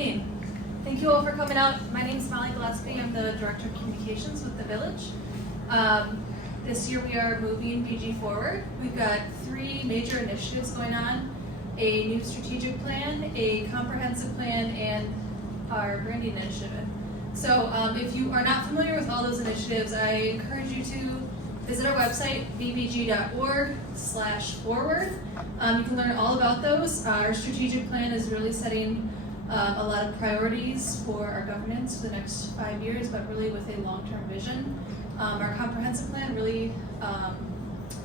evening. Thank you all for coming out. My name is Molly Gillespie. I'm the Director of Communications with the Village. This year we are moving BG forward. We've got 3 major initiatives going on: a new strategic plan, a comprehensive plan, and our branding initiative. So if you are not familiar with all those initiatives, I encourage you to visit our website, vbg.org/forward. You can learn all about those. Our strategic plan is really setting a lot of priorities for our governance for the next 5 years, but really with a long-term vision. Our comprehensive plan really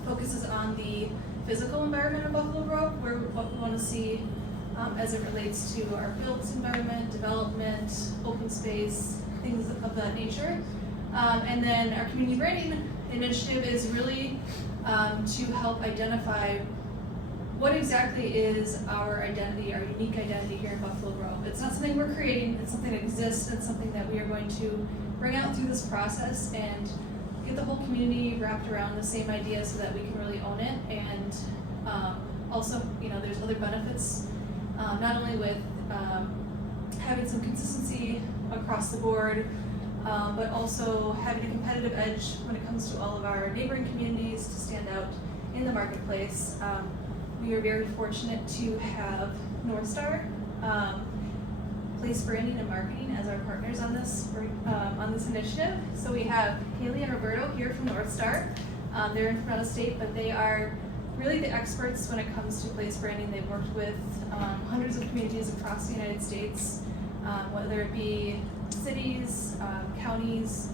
focuses on the physical environment of Buffalo Grove, what we want to see as it relates to our built environment, development, open space, things of that nature. And then our community branding initiative is really to help identify what exactly is our identity, our unique identity here in Buffalo Grove. It's not something we're creating, it's something that exists, it's something that we are going to bring out through this process and get the whole community wrapped around the same idea so that we can really own it. And also, there's other benefits, not only with having some consistency across the board, but also having a competitive edge when it comes to all of our neighboring communities to stand out in the marketplace. We are very fortunate to have North Star, Place Branding and Marketing as our partners on this initiative. So we have Haley and Roberto here from North Star. They're in Fresno State, but they are really the experts when it comes to place branding. They've worked with hundreds of communities across the United States, whether it be cities, counties,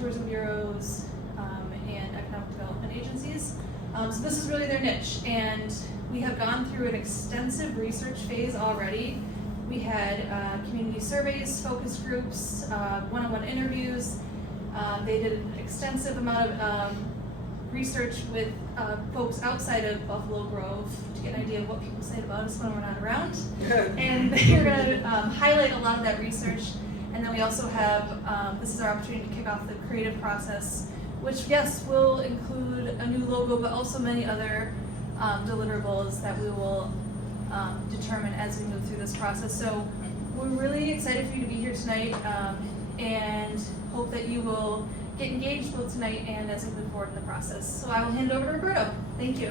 tourism bureaus, and economic development agencies. So this is really their niche, and we have gone through an extensive research phase already. We had community surveys, focus groups, one-on-one interviews. They did an extensive amount of research with folks outside of Buffalo Grove to get an idea of what people say about us when we're not around. And they're going to highlight a lot of that research. And then we also have, this is our opportunity to kick off the creative process, which, yes, will include a new logo, but also many other deliverables that we will determine as we move through this process. So we're really excited for you to be here tonight, and hope that you will get engaged both tonight and as we move forward in the process. So I will hand it over to Roberto. Thank you.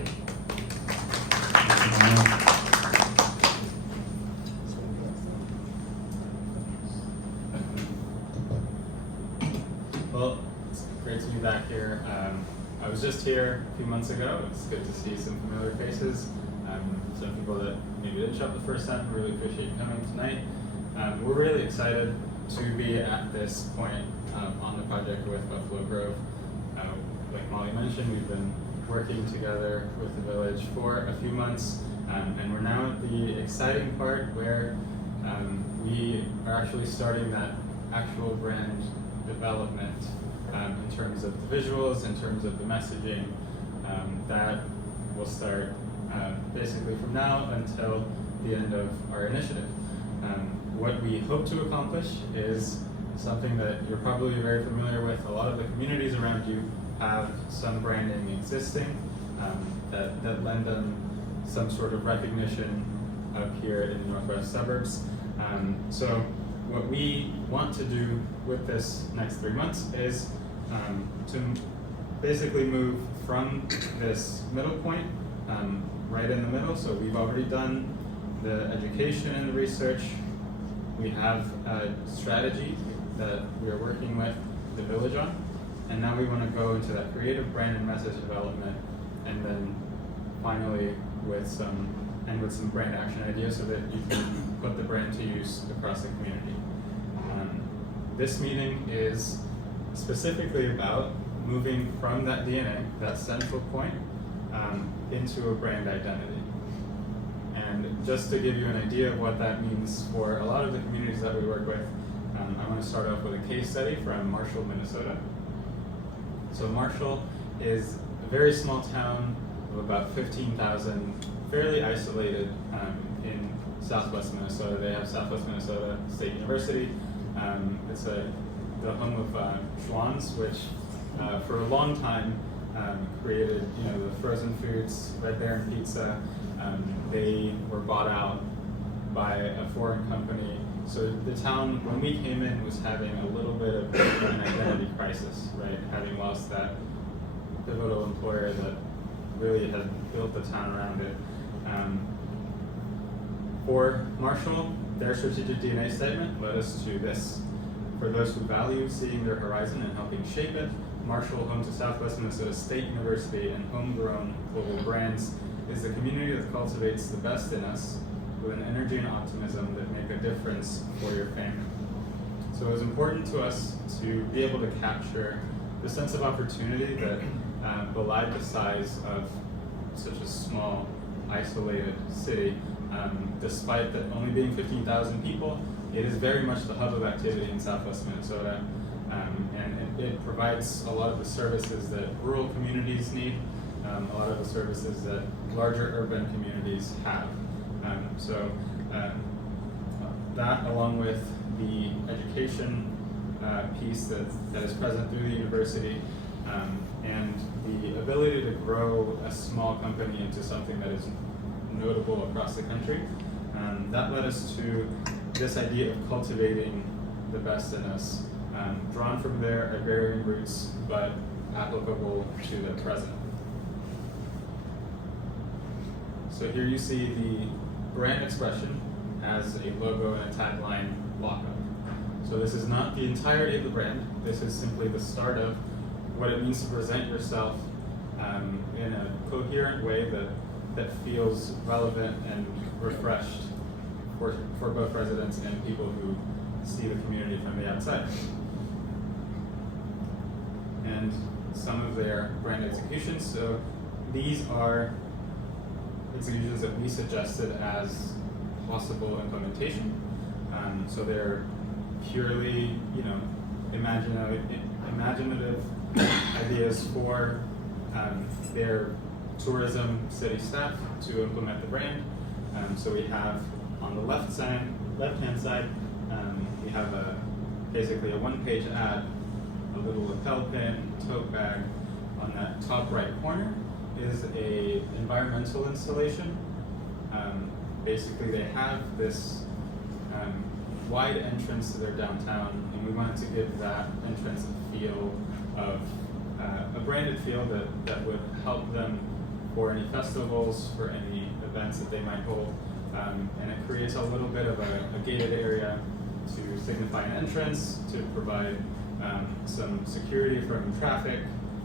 Well, it's great to be back here. I was just here a few months ago. It's good to see some familiar faces. Some people that maybe didn't show up the first time. Really appreciate you coming tonight. We're really excited to be at this point on the project with Buffalo Grove. Like Molly mentioned, we've been working together with the village for a few months, and we're now at the exciting part where we are actually starting that actual brand development in terms of the visuals, in terms of the messaging. That will start basically from now until the end of our initiative. What we hope to accomplish is something that you're probably very familiar with. A lot of the communities around you have some branding existing that lend them some sort of recognition up here in the northwest suburbs. So what we want to do with this next 3 months is to basically move from this middle point right in the middle. So we've already done the education and the research. We have a strategy that we are working with the village on, and now we want to go into that creative brand and message development, and then finally with some brand action ideas so that you can put the brand to use across the community. This meeting is specifically about moving from that DNA, that central point, into a brand identity. And just to give you an idea of what that means for a lot of the communities that we work with, I want to start off with a case study from Marshall, Minnesota. So Marshall is a very small town of about 15,000, fairly isolated in southwest Minnesota. They have Southwest Minnesota State University. It's the home of Schwann's, which for a long time created the frozen foods, Red Baron Pizza. They were bought out by a foreign company. So the town, when we came in, was having a little bit of an identity crisis, right? Having lost that pivotal employer that really had built the town around it. For Marshall, their strategic DNA statement led us to this. For those who value seeing their horizon and helping shape it, Marshall, home to Southwest Minnesota State University and homegrown global brands, is the community that cultivates the best in us with an energy and optimism that make a difference for your family. So it was important to us to be able to capture the sense of opportunity that belied the size of such a small, isolated city. Despite that only being 15,000 people, it is very much the hub of activity in Southwest Minnesota, and it provides a lot of the services that rural communities need, a lot of the services that larger urban communities have. That, along with the education piece that is present through the university, and the ability to grow a small company into something that is notable across the country, that led us to this idea of cultivating the best in us, drawn from their agrarian roots, but applicable to the present. So here you see the brand expression as a logo and a tagline block up. So this is not the entirety of the brand. This is simply the start of what it means to present yourself in a coherent way that feels relevant and refreshed for both residents and people who see the community from the outside. And some of their brand executions. So these are executions that we suggested as possible implementation. So they're purely, imaginative ideas for their tourism city staff to implement the brand. So we have on the left-hand side, we have basically a one-page ad, a little lapel pin, tote bag. On that top right corner is a environmental installation. Basically, they have this wide entrance to their downtown, and we wanted to give that entrance a feel of a branded feel that would help them for any festivals, for any events that they might hold. And it creates a little bit of a gated area to signify an entrance, to provide some security from traffic,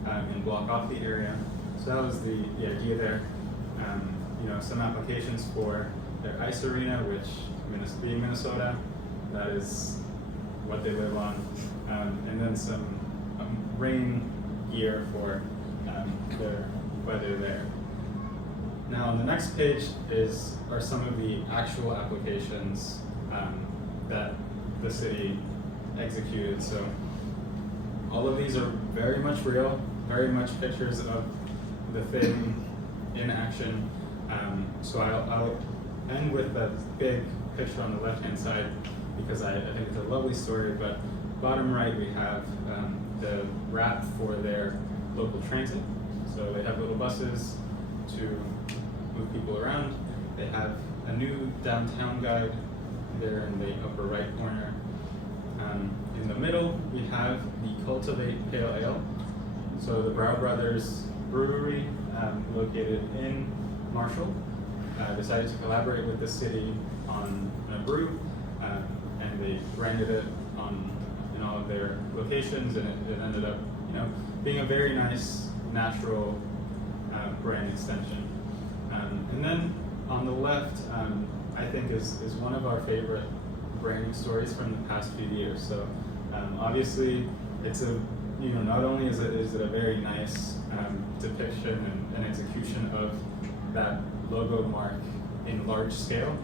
and block off the area. So that was the idea there. Some applications for their ice arena, which being Minnesota, that is what they live on. And then some rain gear for their weather there. Now on the next page are some of the actual applications that the city executed. So all of these are very much real, very much pictures of the thing in action. So I'll end with that big picture on the left-hand side because I think it's a lovely story. But bottom right we have the wrap for their local transit. So they have little buses to move people around. They have a new downtown guide there in the upper right corner. In the middle, we have the Cultivate Pale Ale. So the Brow Brothers Brewery, located in Marshall, decided to collaborate with the city on a brew, and they branded it in all of their locations, and it ended up, being a very nice, natural brand extension. And then on the left, I think is one of our favorite branding stories from the past few years. So obviously, it's not only is it a very nice depiction and execution of that logo mark in large scale,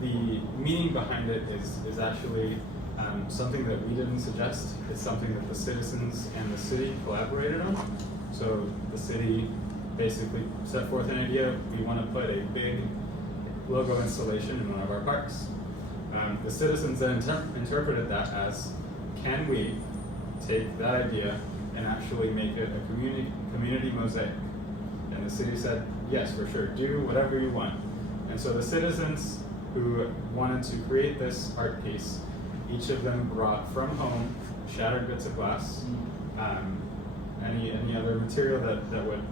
the meaning behind it is actually something that we didn't suggest. It's something that the citizens and the city collaborated on. So the city basically set forth an idea: we want to put a big logo installation in one of our parks. The citizens then interpreted that as, can we take that idea and actually make it a community mosaic? And the city said, yes, for sure, do whatever you want. And so the citizens who wanted to create this art piece. Each of them brought from home shattered bits of glass, any other material that would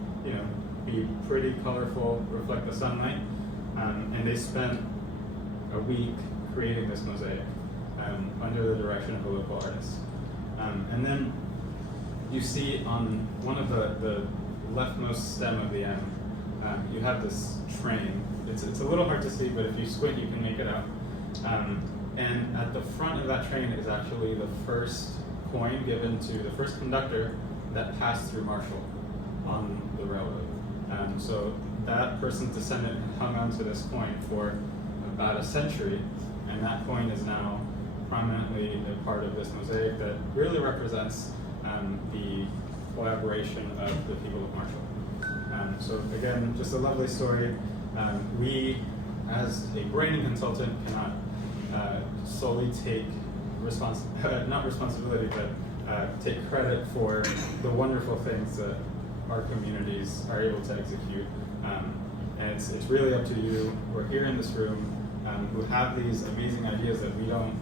be pretty colorful, reflect the sunlight, and they spent a week creating this mosaic under the direction of a local artist. And then you see on one of the leftmost stem of the M, you have this train. It's a little hard to see, but if you squint, you can make it out. And at the front of that train is actually the first coin given to the first conductor that passed through Marshall on the railroad. So that person's descendant hung onto this coin for about a century, and that coin is now prominently a part of this mosaic that really represents the collaboration of the people of Marshall. So again, just a lovely story. We, as a branding consultant, cannot solely take not responsibility, but take credit for the wonderful things that our communities are able to execute. And it's really up to you. We're here in this room who have these amazing ideas that we don't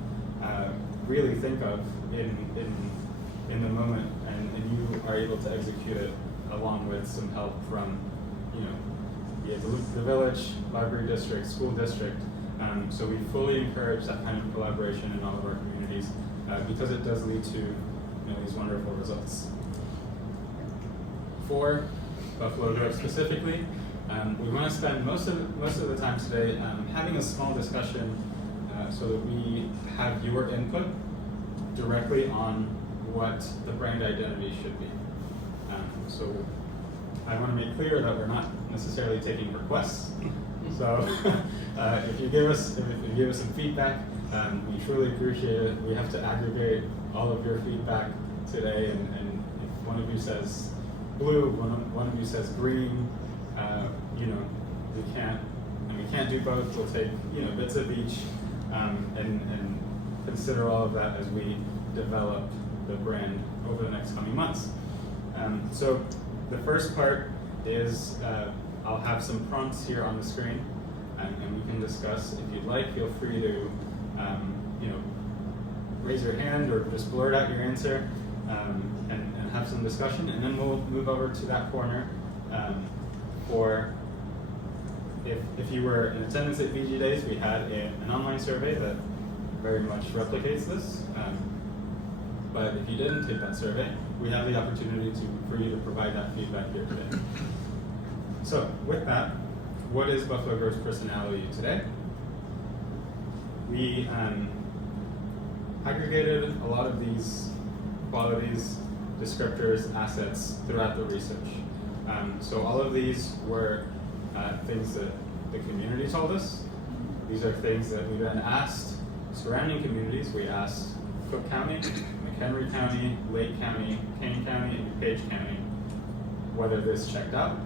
really think of in the moment, and you are able to execute it along with some help from the village, library district, school district. So we fully encourage that kind of collaboration in all of our communities because it does lead to these wonderful results. For Buffalo Grove specifically, we want to spend most of the time today having a small discussion so that we have your input directly on what the brand identity should be. So I want to make clear that we're not necessarily taking requests. So if you give us some feedback, we truly appreciate it. We have to aggregate all of your feedback today, and if one of you says blue, one of you says green, we can't do both. We'll take bits of each and consider all of that as we develop the brand over the next coming months. So the first part is I'll have some prompts here on the screen, and we can discuss. If you'd like, feel free to raise your hand or just blurt out your answer and have some discussion, and then we'll move over to that corner for if you were in attendance at VG Days, we had an online survey that very much replicates this. But if you didn't take that survey, we have the opportunity for you to provide that feedback here today. So with that, what is Buffalo Grove's personality today? We aggregated a lot of these qualities, descriptors, assets throughout the research. So all of these were things that the community told us. These are things that we then asked surrounding communities. We asked Cook County, McHenry County, Lake County, Kane County, and DuPage County whether this checked out.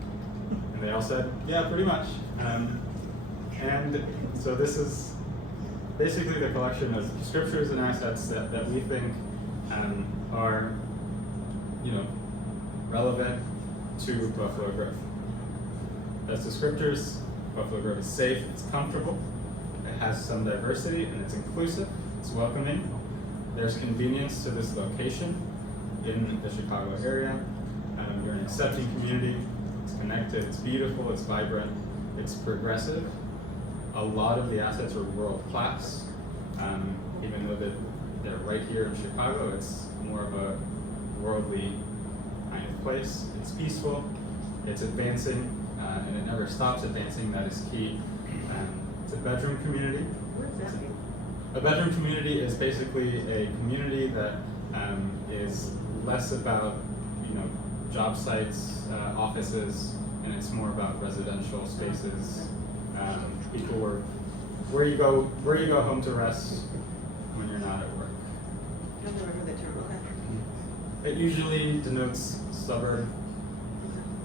And they all said, yeah, pretty much. And so this is basically the collection of descriptors and assets that we think are relevant to Buffalo Grove. As descriptors, Buffalo Grove is safe, it's comfortable, it has some diversity, and it's inclusive, it's welcoming. There's convenience to this location in the Chicago area. You're an accepting community, it's connected, it's beautiful, it's vibrant, it's progressive. A lot of the assets are world class. Even though they're right here in Chicago, it's more of a worldly kind of place. It's peaceful, it's advancing, and it never stops advancing. That is key. It's a bedroom community. What does that mean? A bedroom community is basically a community that is less about job sites, offices, and it's more about residential spaces. People where you go home to rest when you're not at work. I don't remember the term. Okay. It usually denotes suburb,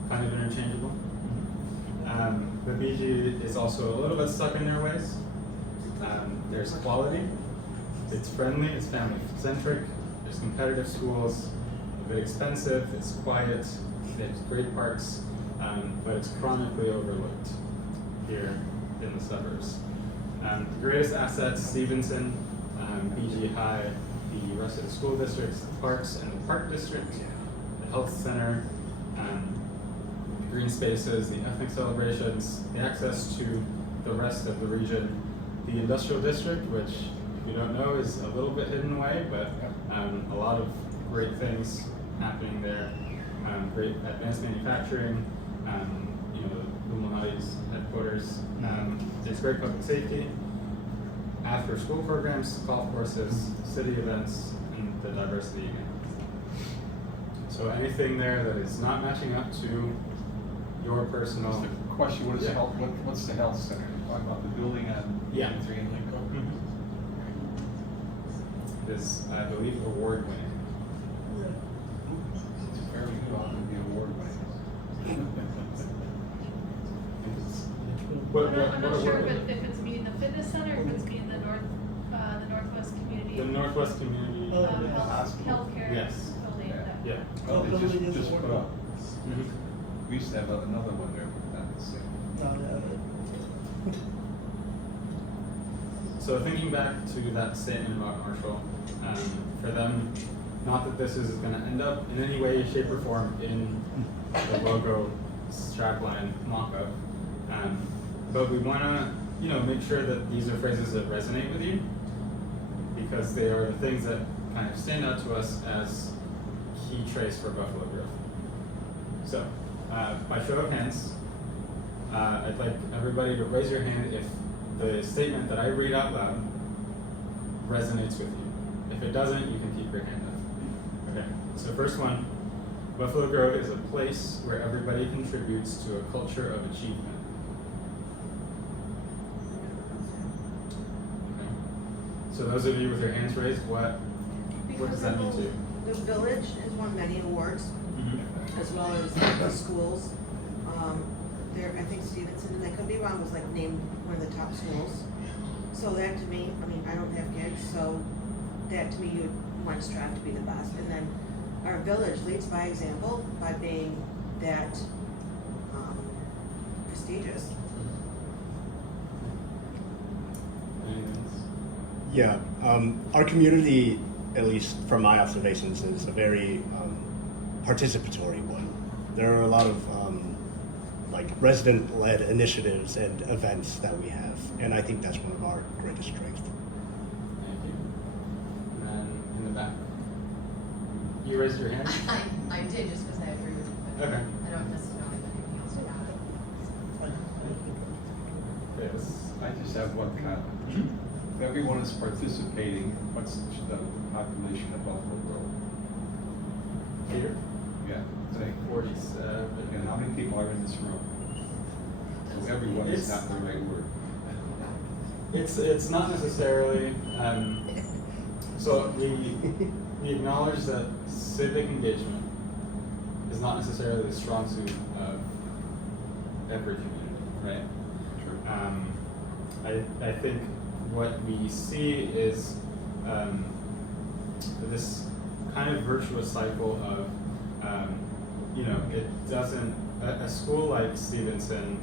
kind of interchangeable. The BG is also a little bit stuck in their ways. There's quality, it's friendly, it's family-centric, there's competitive schools, a bit expensive, it's quiet, there's great parks, but it's chronically overlooked here in the suburbs. The greatest assets, Stevenson, BG High, the rest of the school districts, the parks and the park district, the health center, green spaces, the ethnic celebrations, the access to the rest of the region, the industrial district, which, if you don't know, is a little bit hidden away, but a lot of great things happening there. Great advanced manufacturing, Lumahadi's headquarters. There's great public safety, after school programs, golf courses, city events, and the diversity unit. So anything there that is not matching up to your personal. Just a question, what is Yeah. health, what's the health center? Talk about the building on Yeah. 3 in Lincoln? Is, I believe, award winning. It's very good, ought to be award winning. I'm not sure if it's meeting the fitness center or if it's meeting the Northwest Community. The Northwest Community. Healthcare Yes. building. Yeah. that- Yeah. Oh, they Probably just doesn't put work. up. We used to have another one there, but not the same. So thinking back to that statement about Marshall, for them, not that this is going to end up in any way, shape, or form in the logo strapline mock-up, but we want to, make sure that these are phrases that resonate with you, because they are the things that kind of stand out to us as key traits for Buffalo Grove. So, by show of hands, I'd like everybody to raise your hand if the statement that I read out loud resonates with you. If it doesn't, you can keep your hand up. Okay, so first one, Buffalo Grove is a place where everybody contributes to a culture of achievement. Okay. So those of you with your hands raised, what does that mean to you? The village has won many awards, as well as the schools. I think Stevenson, and I could be wrong, was like named one of the top schools. So that to me, I don't have kids, so that to me, you would want to strive to be the best. And then our village leads by example by being that prestigious. Anything else? Yeah, our community, at least from my observations, is a very participatory one. There are a lot of resident-led initiatives and events that we have, and I think that's one of our greatest strengths. Thank you. And then in the back. You raised your hand? I did, just because I agree with you, but Okay. I don't necessarily have anything else to add. Yes. I just have one comment. If everyone is participating, what's the population of Buffalo Grove? Peter? Yeah, say, 47. and how many people are in this room? So everyone is not the right word. It's not necessarily. So we acknowledge that civic engagement is not necessarily the strong suit of every community, right? True. I think what we see is this kind of virtuous cycle of it doesn't a school like Stevenson,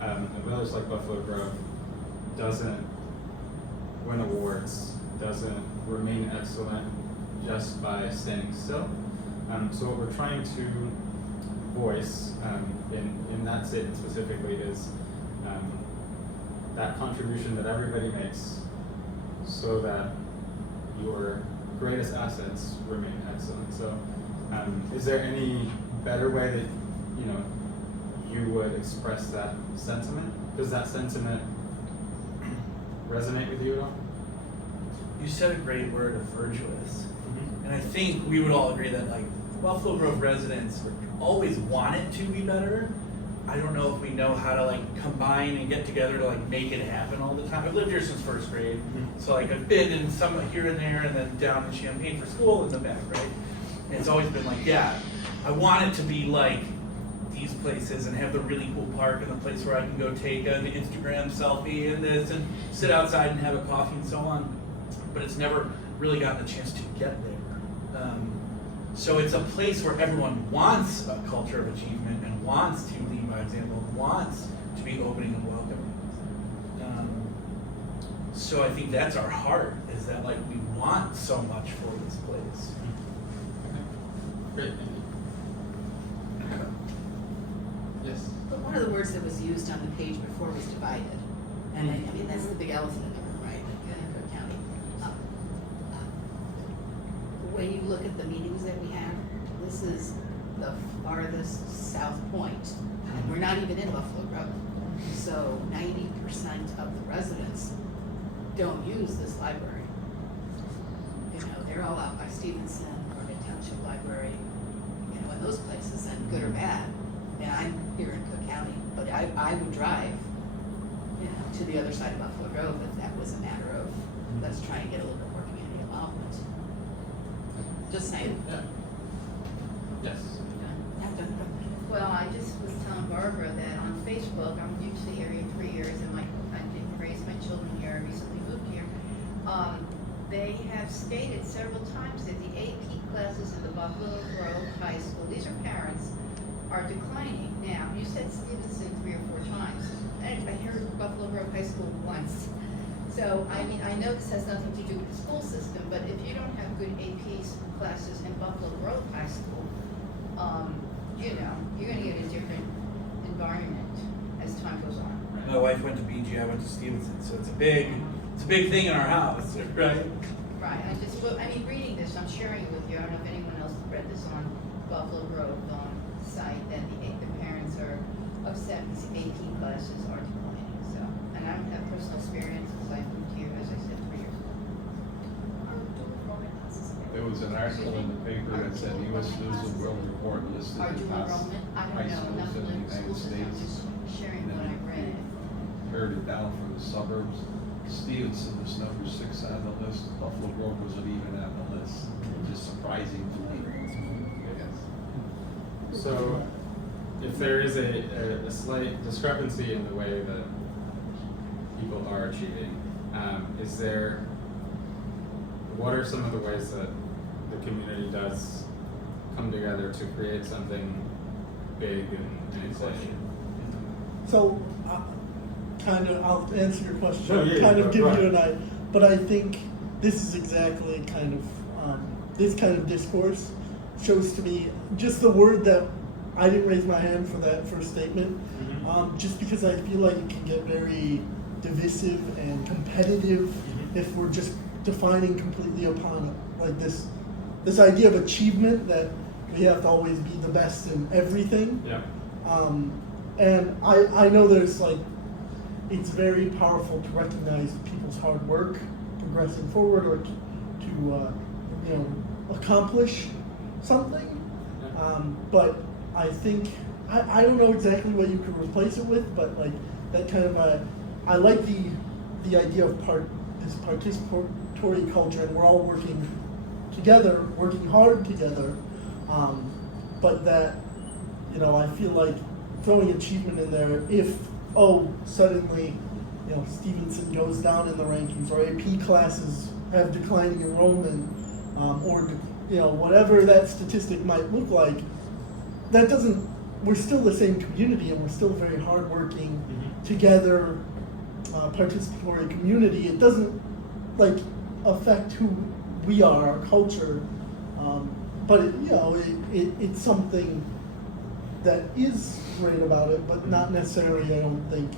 a village like Buffalo Grove doesn't win awards, doesn't remain excellent just by standing still. So what we're trying to voice in that statement specifically is that contribution that everybody makes so that your greatest assets remain excellent. So is there any better way that you would express that sentiment? Does that sentiment resonate with you at all? You said a great word of virtuous. And I think we would all agree that Buffalo Grove residents always want it to be better. I don't know if we know how to combine and get together to make it happen all the time. I've lived here since first grade. So I've been in some here and there and then down in Champaign for school in the back, right? And it's always been I want it to be like these places and have the really cool park and the place where I can go take an Instagram selfie and this and sit outside and have a coffee and so on. But it's never really gotten a chance to get there. So it's a place where everyone wants a culture of achievement and wants to lead by example, wants to be opening and welcoming. So I think that's our heart, is that like we want so much for this place. Okay. Great, thank you. Yes. But one of the words that was used on the page before was divided. And I mean, that's the big elephant in the room, right, like in Cook County. When you look at the meetings that we have, this is the farthest south point, and we're not even in Buffalo Grove. So 90% of the residents don't use this library. You know, they're all out by Stevenson or the Township Library, you know, in those places, and good or bad. And I'm here in Cook County, but I would drive, you know, to the other side of Buffalo Grove if that was a matter of, let's try and get a little bit more community involvement. Just saying. Yeah. Yes. Well, I just was telling Barbara that on Facebook, I'm new to the area 3 years, and I didn't raise my children here, I recently moved here. They have stated several times that the AP classes at the Buffalo Grove High School, these are parents, are declining. Now, you said Stevenson 3 or 4 times, and I heard Buffalo Grove High School once. So, I mean, I know this has nothing to do with the school system, but if you don't have good AP classes in Buffalo Grove High School, you know, you're gonna get a different environment as time goes on. My wife went to BG, I went to Stevenson, so it's a big thing in our house, right? Right, I mean, reading this, I'm sharing it with you, I don't know if anyone else read this on Buffalo Grove site, that the parents are upset because AP classes are declining, so. And I don't have personal experience because I moved here, as I said, 3 years ago. There was an article in the paper that said U.S. News and World Report listed Are the dual top enrollment? I high don't know, schools enough in of the the United school system, I'm States. just sharing And what I then read. pared it down from the suburbs. Stevenson was number 6 on the list. Buffalo Grove wasn't even on the list, which is surprising to me. So, if there is a slight discrepancy in the way that people are achieving, what are some of the ways that the community does come together to create something big and exciting? So, I'll answer your question, Sure, yeah, kind of go give ahead. you an idea, but I think this is exactly kind of, this kind of discourse shows to me just the word that I didn't raise my hand for that first statement, just because I feel like it can get very divisive and competitive if we're just defining completely upon like this idea of achievement that we have to always be the best in everything. Yeah. And I know there's like, it's very powerful to recognize people's hard work progressing forward or to you know, accomplish something. But I think, I don't know exactly what you could replace it with, but like that kind of I like the idea of this participatory culture, and we're all working together, working hard together. But that, you know, I feel like throwing achievement in there, if suddenly, you know, Stevenson goes down in the rankings, or AP classes have declining enrollment, or you know, whatever that statistic might look like, that doesn't. We're still the same community, and we're still very hardworking together, participatory community. It doesn't like affect who we are, our culture, but you know, it's something that is great about it, but not necessarily, I don't think,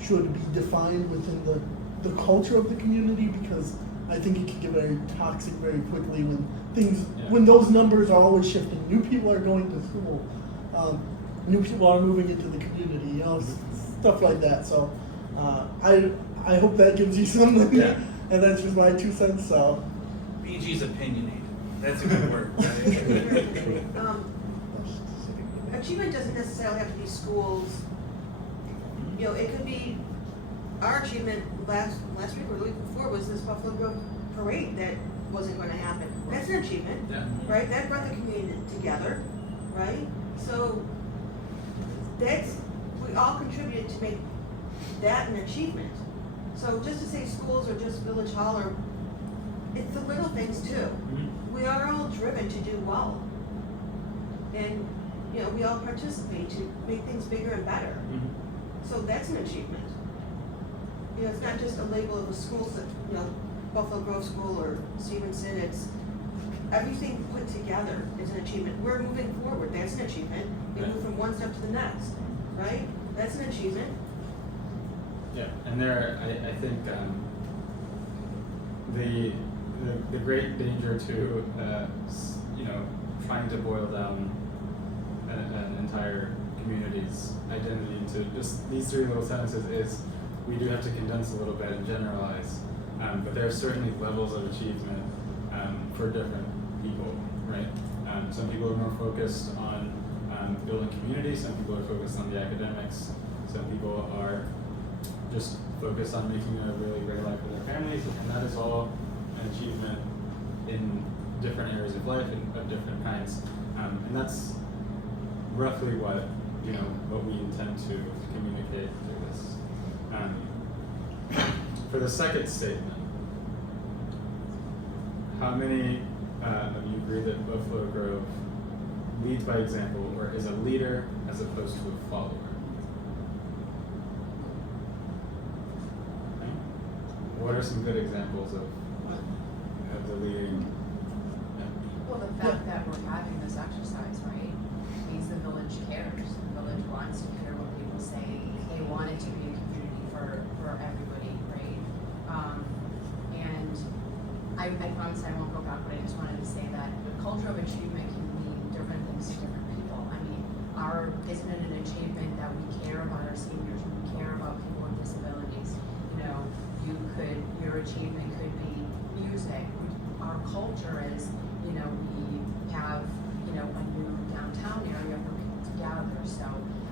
should be defined within the culture of the community, because I think it can get very toxic very quickly when those numbers are always shifting. New people are going to school, new people are moving into the community, you know, stuff like that. So I hope that gives you something, Yeah. and that's just my 2 cents. So. BG's opinionated. That's a good word. Achievement doesn't necessarily have to be schools. You know, it could be, our achievement last week or the week before was this Buffalo Grove parade that wasn't going to happen. That's an achievement, Yeah. right? That brought the community together, right? So we all contributed to make that an achievement. So just to say schools or just Village Hall, or it's the little things too. We are all driven to do well. And, you know, we all participate to make things bigger and better. So that's an achievement. You know, it's not just a label of a school, you know, Buffalo Grove School or Stevenson, it's everything put together is an achievement. We're moving forward, that's an achievement. We move from one step to the next, right? That's an achievement. Yeah, and there, I think the great danger to you know, trying to boil down an entire community's identity into just these three little sentences is we do have to condense a little bit and generalize, but there are certainly levels of achievement for different people, right? Some people are more focused on building community, some people are focused on the academics, some people are just focused on making a really great life for their families, and that is all an achievement in different areas of life and of different kinds. And that's roughly what we intend to communicate through this. For the second statement, how many of you agree that Buffalo Grove leads by example or is a leader as opposed to a follower? What are some good examples of the leading? Well, the fact that we're having this exercise, right, means the village cares. The village wants to hear what people say. They want it to be a community for everybody, right? And I promise I won't go back, but I just wanted to say that the culture of achievement can mean different things to different people. I mean, isn't it an achievement that we care about our seniors, we care about people with disabilities? You know, your achievement could be music. Our culture is, we have, a new downtown area where people together. So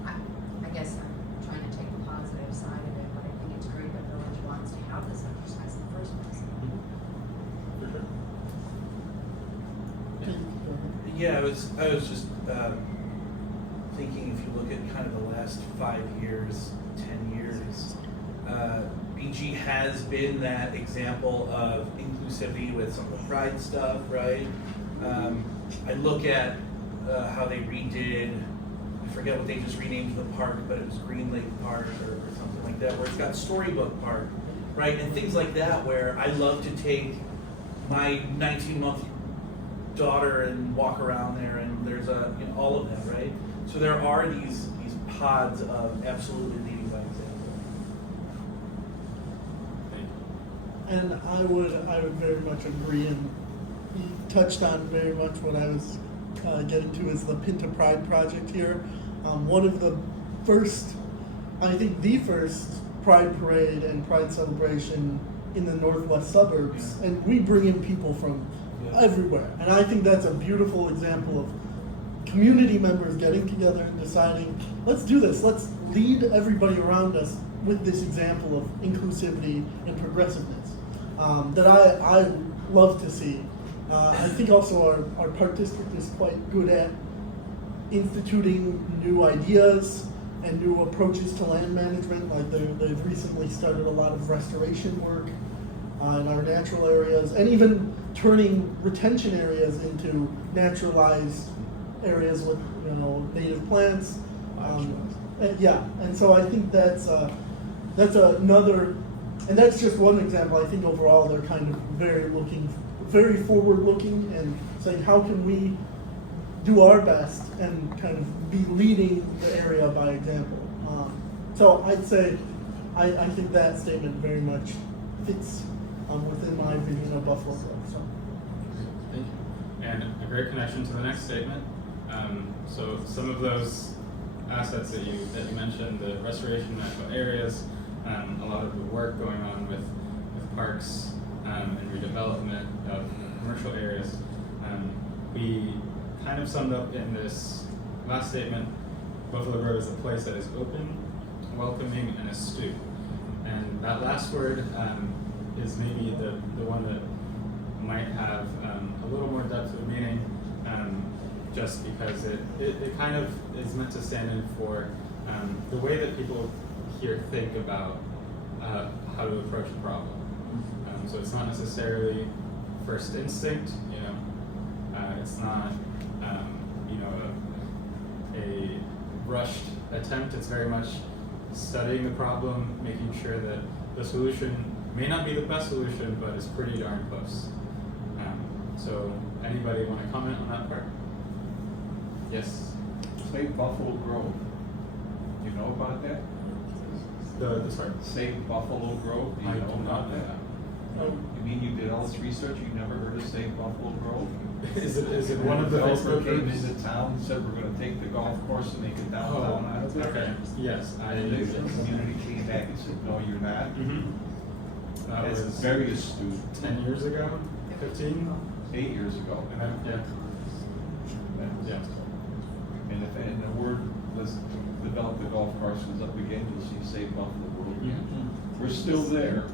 I guess I'm trying to take the positive side of it, but I think it's great that the village wants to have this exercise in the first place. For sure. Yeah, I was just thinking if you look at kind of the last 5 years, 10 years, BG has been that example of inclusivity with some of the pride stuff, right? I look at how they redid, I forget what they just renamed the park, but it was Green Lake Park or something like that, where it's got Storybook Park, right? And things like that where I love to take my 19-month daughter and walk around there, and there's all of that, right? So there are these pods of absolutely leading by example. And I would very much agree, and he touched on very much what I was getting to is the Pinta Pride project here. One of the first, I think the first Pride Parade and Pride celebration in the northwest suburbs, Yeah. and we bring in people from everywhere. And I think that's a beautiful example of community members getting together and deciding, let's do this, let's lead everybody around us with this example of inclusivity and progressiveness that I love to see. I think also our park district is quite good at instituting new ideas and new approaches to land management. Like they've recently started a lot of restoration work in our natural areas, and even turning retention areas into naturalized areas with native plants. And so I think that's another, and that's just one example. I think overall they're kind of very forward looking and saying how can we do our best and kind of be leading the area by example. So I'd say I think that statement very much fits within my vision of Buffalo Grove. So. Thank you. And a great connection to the next statement. So some of those assets that you mentioned, the restoration of natural areas, a lot of the work going on with parks and redevelopment of commercial areas, we kind of summed up in this last statement. Buffalo Grove is a place that is open, welcoming, and astute. And that last word is maybe the one that might have a little more depth of meaning, just because it kind of is meant to stand in for the way that people here think about how to approach a problem. So it's not necessarily first instinct, it's not a rushed attempt. It's very much studying the problem, making sure that the solution may not be the best solution, but it's pretty darn close. So anybody want to comment on that part? Yes. Save Buffalo Grove. Do you know about that? The sorry. Save Buffalo Grove, do you I know do not about know that? that. You mean you did all this research, you never heard of Save Buffalo Grove? Is it one of the developer Facebook came groups? into town, said we're gonna take the golf course and make it downtown. Oh, okay. Yes, And the community came back and said, no, you're not. That That's was very astute. 10 years ago, 15, 8 years ago. and then yeah. And the word, let's develop the golf course was up again, you'll see Save Buffalo Grove again. We're still there,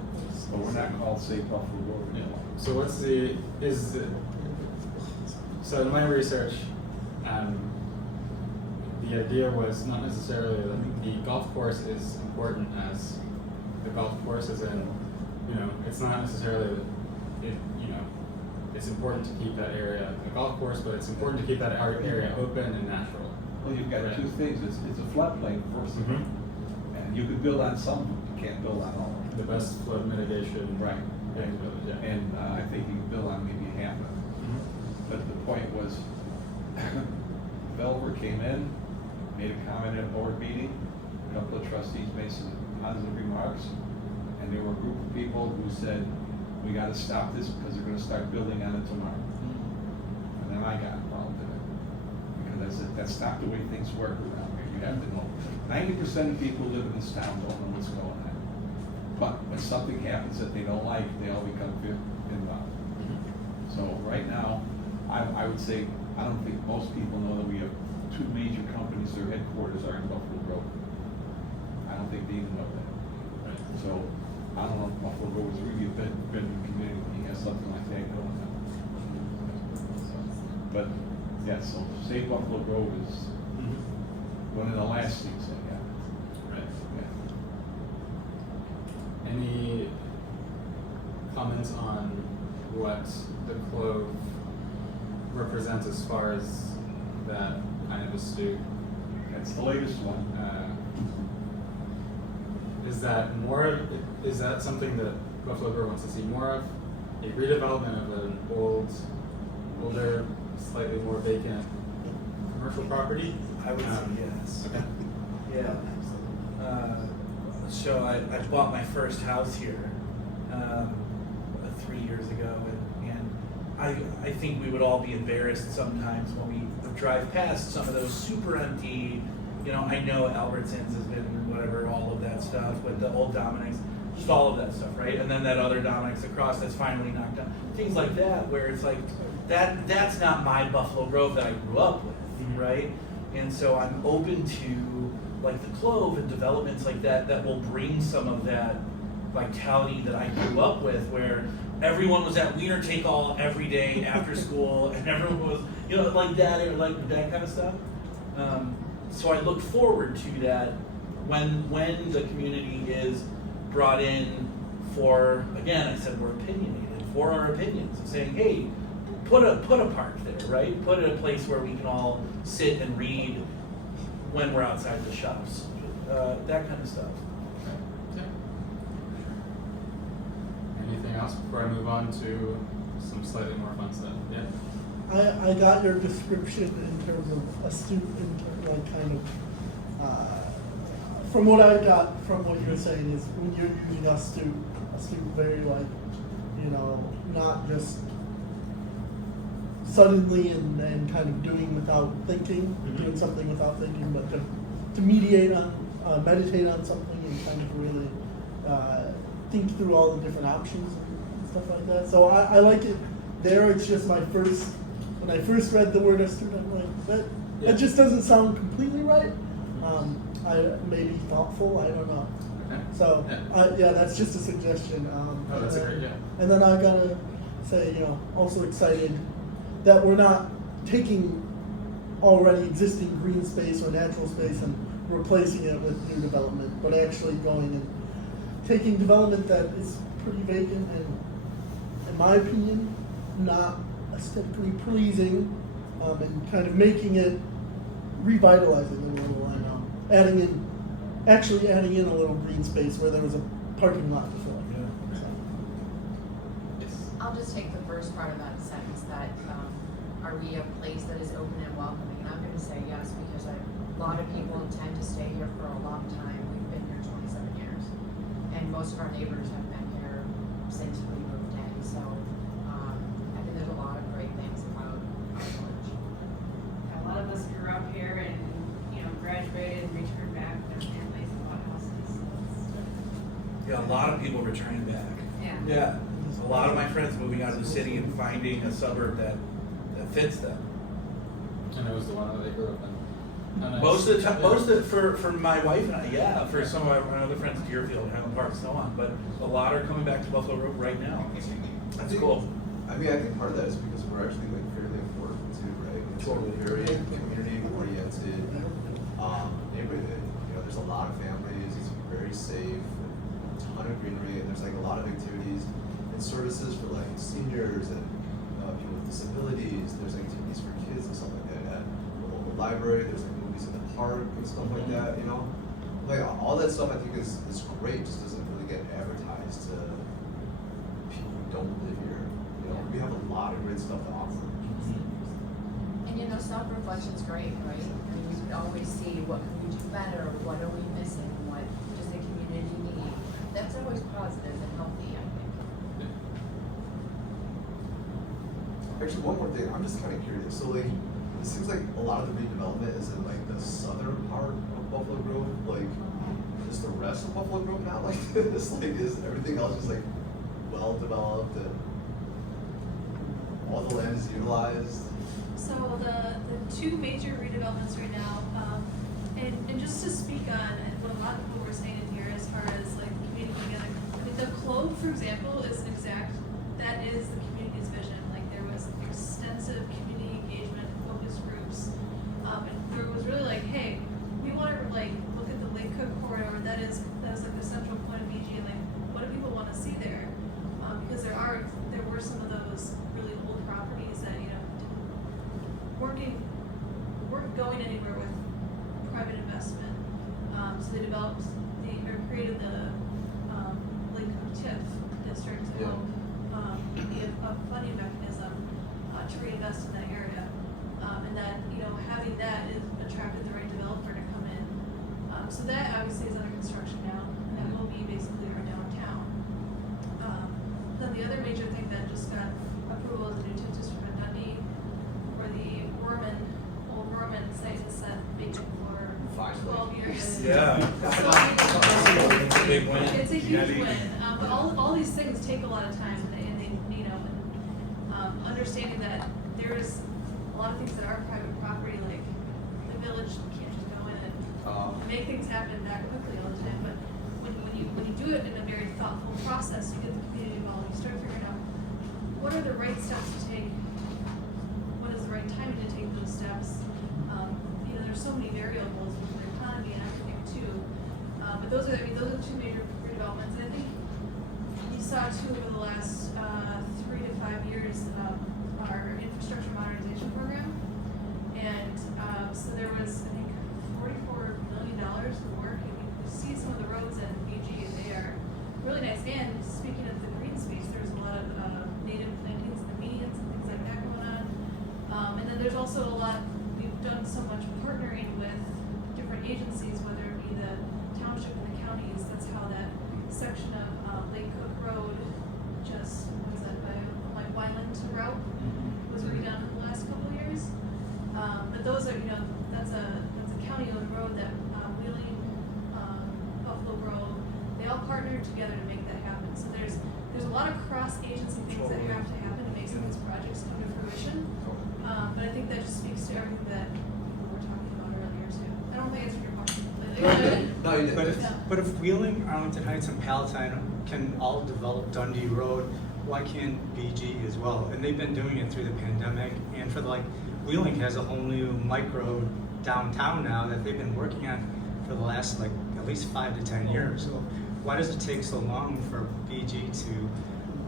but we're not called Save Buffalo Grove Yeah. anymore. So what's so in my research, the idea was not necessarily that the golf course is important as the golf course is in, it's not necessarily that it's important to keep that area a golf course, but it's important to keep that area open and natural. Well, you've got Right. two things, it's a floodplain first of all. Mhm. And you could build on some, you can't build on all. The best flood mitigation. Right. in the village, yeah. And I think you can build on maybe half of it. Mhm. But the point was, developer came in, made a comment at a board meeting, a couple of trustees made some positive remarks, and there were a group of people who said, we gotta stop this because they're gonna start building on it tomorrow. And then I got involved in it, because I said, that's not the way things work around here, you have to know. 90% of people who live in this town don't know what's going on. But when something happens that they don't like, they all become involved. So right now, I would say, I don't think most people know that we have two major companies, their headquarters are in Buffalo Grove. I don't think they even know that. So, I don't know if Buffalo Grove is really a bedroom community, has something like that going on. So, but, yeah, so Save Buffalo Grove is one of the last things they got. Right. Yeah. Any comments on what the Clove represents as far as that kind of astute? That's the latest one. Is that something that Buffalo Grove wants to see more of? A redevelopment of an older, slightly more vacant commercial property? I would say yes. Okay. Yeah. So I bought my first house here 3 years ago, and I think we would all be embarrassed sometimes when we drive past some of those super empty, I know Albertsons has been whatever, all of that stuff, with the old Dominick's, just all of that stuff, right? And then that other Dominick's across that's finally knocked down. Things like that, where it's like, that's not my Buffalo Grove that I grew up with, right? And so I'm open to like the Clove and developments like that will bring some of that vitality that I grew up with, where everyone was at Wiener Take All every day after school, and everyone was, like that, or like that kind of stuff. So I look forward to that when the community is brought in for, again, I said we're opinionated, for our opinions, of saying, hey, put a park there, right? Put a place where we can all sit and read when we're outside the shops, that kind of stuff. Yeah. Anything else before I move on to some slightly more fun stuff? Yeah. I got your description in terms of astute, from what I got from what you're saying is when you're using astute very not just suddenly and kind of doing without thinking, doing something without thinking, but to meditate on something and kind of really think through all the different options and stuff like that. So I like it there. It's just when I first read the word astute, I'm like, that just doesn't sound completely right. I may be thoughtful, I don't know. Okay. So, that's just a suggestion. Oh, that's a great, yeah. And then I gotta say, also excited that we're not taking already existing green space or natural space and replacing it with new development, but actually going and taking development that is pretty vacant and, in my opinion, not aesthetically pleasing, and kind of making it, revitalizing it a little, adding in a little green space where there was a parking lot to fill up. Yeah. So. Yes. I'll just take the first part of that sentence, that, are we a place that is open and welcoming? And I'm gonna say yes, because a lot of people tend to stay here for a long time. We've been here 27 years. And most of our neighbors have been here since we moved in, so, I think there's a lot of great things about our village. A lot of us grew up here and, graduated and returned back with their families and bought houses. So Yeah, a lot of people returning back. Yeah. Yeah, a lot of my friends moving out of the city and finding a suburb that fits them. And it was the one that they grew up in. How nice. Most of the time, for my wife and I, yeah. For some of my other friends, Deerfield, Highland Park, so on. But a lot are coming back to Buffalo Grove right now. That's cool. I mean, I think part of that is because we're actually like fairly affordable too, right? It's a very community-oriented neighborhood. There's a lot of families. It's very safe. A ton of greenery, and there's like a lot of activities and services for like seniors and people with disabilities. There's activities for kids and stuff like that. At the local library, there's like movies in the park and stuff like that. Like all that stuff I think is great. Just doesn't really get advertised to people who don't live here. We have a lot of great stuff to offer. And self-reflection's great, right? I mean, we could always see what can we do better, what are we missing, what does the community need? That's always positive and healthy, I think. Actually, one more thing. I'm just kind of curious. So, like, it seems like a lot of the redevelopment is in like the southern part of Buffalo Grove. Like, is the rest of Buffalo Grove not like this? Like, is everything else just like well developed and all the land is utilized? So the two major redevelopments right now, and just to speak on what a lot of people were saying in here as far as like community together. I mean, the Clove, for example, is that is the community's vision. Like there was extensive community engagement, focus groups, and there was really like, hey, we want to like look at the Lake Cook corridor. That was like the central point of BG. And like, what do people want to see there? Because there were some of those really old properties that weren't going anywhere with private investment. So they created the Lake Cook TIF district to help be a funding mechanism to reinvest in that area. And that, having that attracted the right developer to come in. So that obviously is under construction now, and that will be basically our downtown. Then the other major thing that just got approval is a new TIF district in Dundee, where the old Roman site is set vacant for 12 years. Yeah. It's a big win. It's a huge win, but all these things take a lot of time, and understanding that there's a lot of things that are private property, like the village can't just go in and make things happen that quickly all the time. But when you do it in a very thoughtful process, you get the community involved. You start figuring out what are the right steps to take. What is the right timing to take those steps? There's so many variables with the economy and everything too. But those are the two major redevelopments. And I think you saw too over the last 3 to 5 years our infrastructure modernization program. And so there was, I think, $44 million of work. And you see some of the roads in BG, and they are really nice. And speaking of the green space, there's a lot of native plantings, the medians, and things like that going on. And then there's also a lot, we've done so much partnering with different agencies, whether it be the township and the counties. That's how that section of Lake Cook Road, just, what was that, by Wyland route, was redone in the last couple of years. But those are, that's a county-owned road that Wheeling, Buffalo Grove, they all partnered together to make that happen. So there's a lot of cross-agency things that have to happen to make some of these projects come to fruition. But I think that just speaks to everything that we were talking about earlier too. I don't think I answered your question completely. No, you didn't. But if Wheeling, Arlington Heights, and Palatine can all develop Dundee Road, why can't BG as well? And they've been doing it through the pandemic, and for Wheeling has a whole new micro downtown now that they've been working on for the last at least 5 to 10 years. So why does it take so long for BG to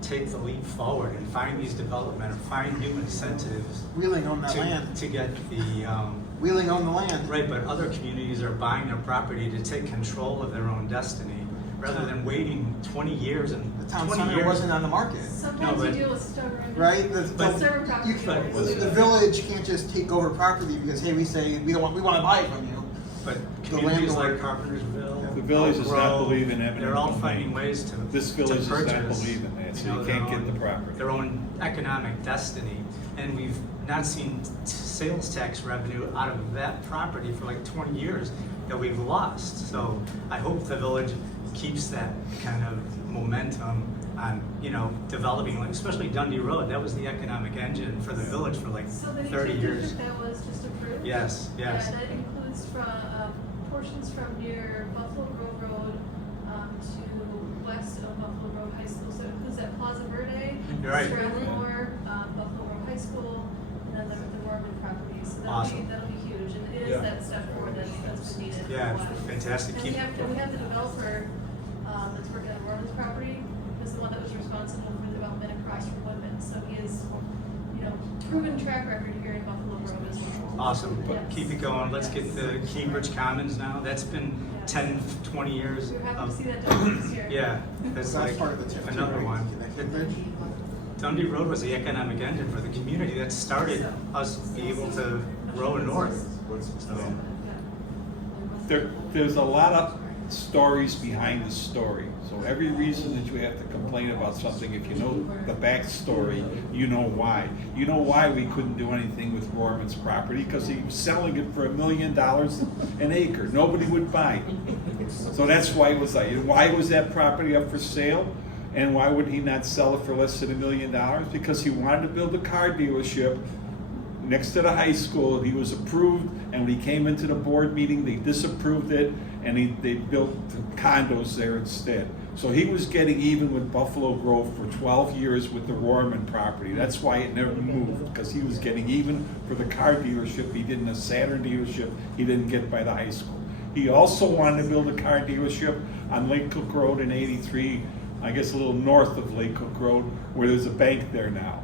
take the leap forward and find these development or find new incentives Wheeling own that land. to get the Wheeling own the land. right, but other communities are buying their property to take control of their own destiny rather than waiting 20 years and The town 20 center years. wasn't on the market, Sometimes but- you deal with stubborn. right? Stubborn property You owners. can't, the village can't just take over property because, hey, we say, we want to buy it from you. But The communities like landlord- Carpentersville, The village does not Elk Grove, believe in eminent they're all domain. finding ways to This village does not purchase, believe in that, so you know, you their can't get own- the property. Their own economic destiny, and we've not seen sales tax revenue out of that property for like 20 years that we've lost. So I hope the village keeps that kind of momentum on, you know, developing, like especially Dundee Road. That was the economic engine for the village for like So the 30 years. district that was just approved? Yes, yes. Yeah, that includes from, portions from near Buffalo Grove Road, to west of Buffalo Grove High School. So it includes that Plaza Verde, You're right. Strathmore, Buffalo Grove High School, and then the Norman properties. So Awesome. that'll be huge, and it is Yeah. that step forward that's been needed for a Yeah, while. fantastic. And Keep- we have the developer, that's working on Norman's property, is the one that was responsible for the development across from Woodman. So he is, you know, proven track record here in Buffalo Grove as well. Awesome, Yes. keep it going. Let's get Yes. the Cambridge Commons now. That's been 10, 20 years. We're happy to of- see that done this year. Yeah, that's That's like part of the TIF too, another right? one. Cambridge? Dundee Road was the economic engine for the community that started us being able to grow north. So, There's a lot of stories behind the story. So every reason that you have to complain about something, if you know the backstory, you know why. You know why we couldn't do anything with Gorman's property, because he was selling it for $1 million an acre. Nobody would buy it. So that's why it was like, and why was that property up for sale? And why would he not sell it for less than $1 million? Because he wanted to build a car dealership next to the high school. He was approved, and when he came into the board meeting, they disapproved it, and they built condos there instead. So he was getting even with Buffalo Grove for 12 years with the Rohrman property. That's why it never moved, because he was getting even for the car dealership. He didn't, a Saturn dealership, he didn't get by the high school. He also wanted to build a car dealership on Lake Cook Road in 83, I guess a little north of Lake Cook Road, where there's a bank there now.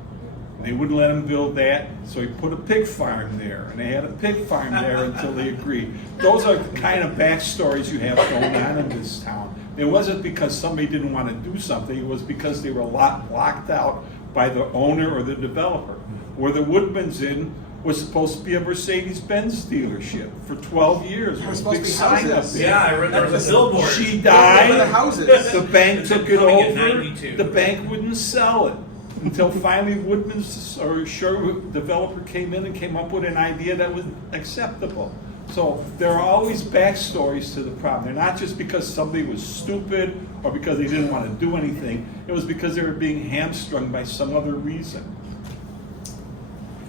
They wouldn't let him build that, so he put a pig farm there, and they had a pig farm there until they agreed. Those are the kind of backstories you have going on in this town. It wasn't because somebody didn't want to do something, it was because they were locked out by the owner or the developer. Where the Woodman's Inn was supposed to be a Mercedes-Benz dealership for 12 years. There was With a supposed big to be sign up houses. there. Yeah, I read there was a billboard. She Where were the died, houses? the bank It's took it coming in over, 92. the bank wouldn't sell it. Until finally Woodman's or Sherwood developer came in and came up with an idea that was acceptable. So there are always backstories to the problem. They're not just because somebody was stupid or because they didn't want to do anything. It was because they were being hamstrung by some other reason.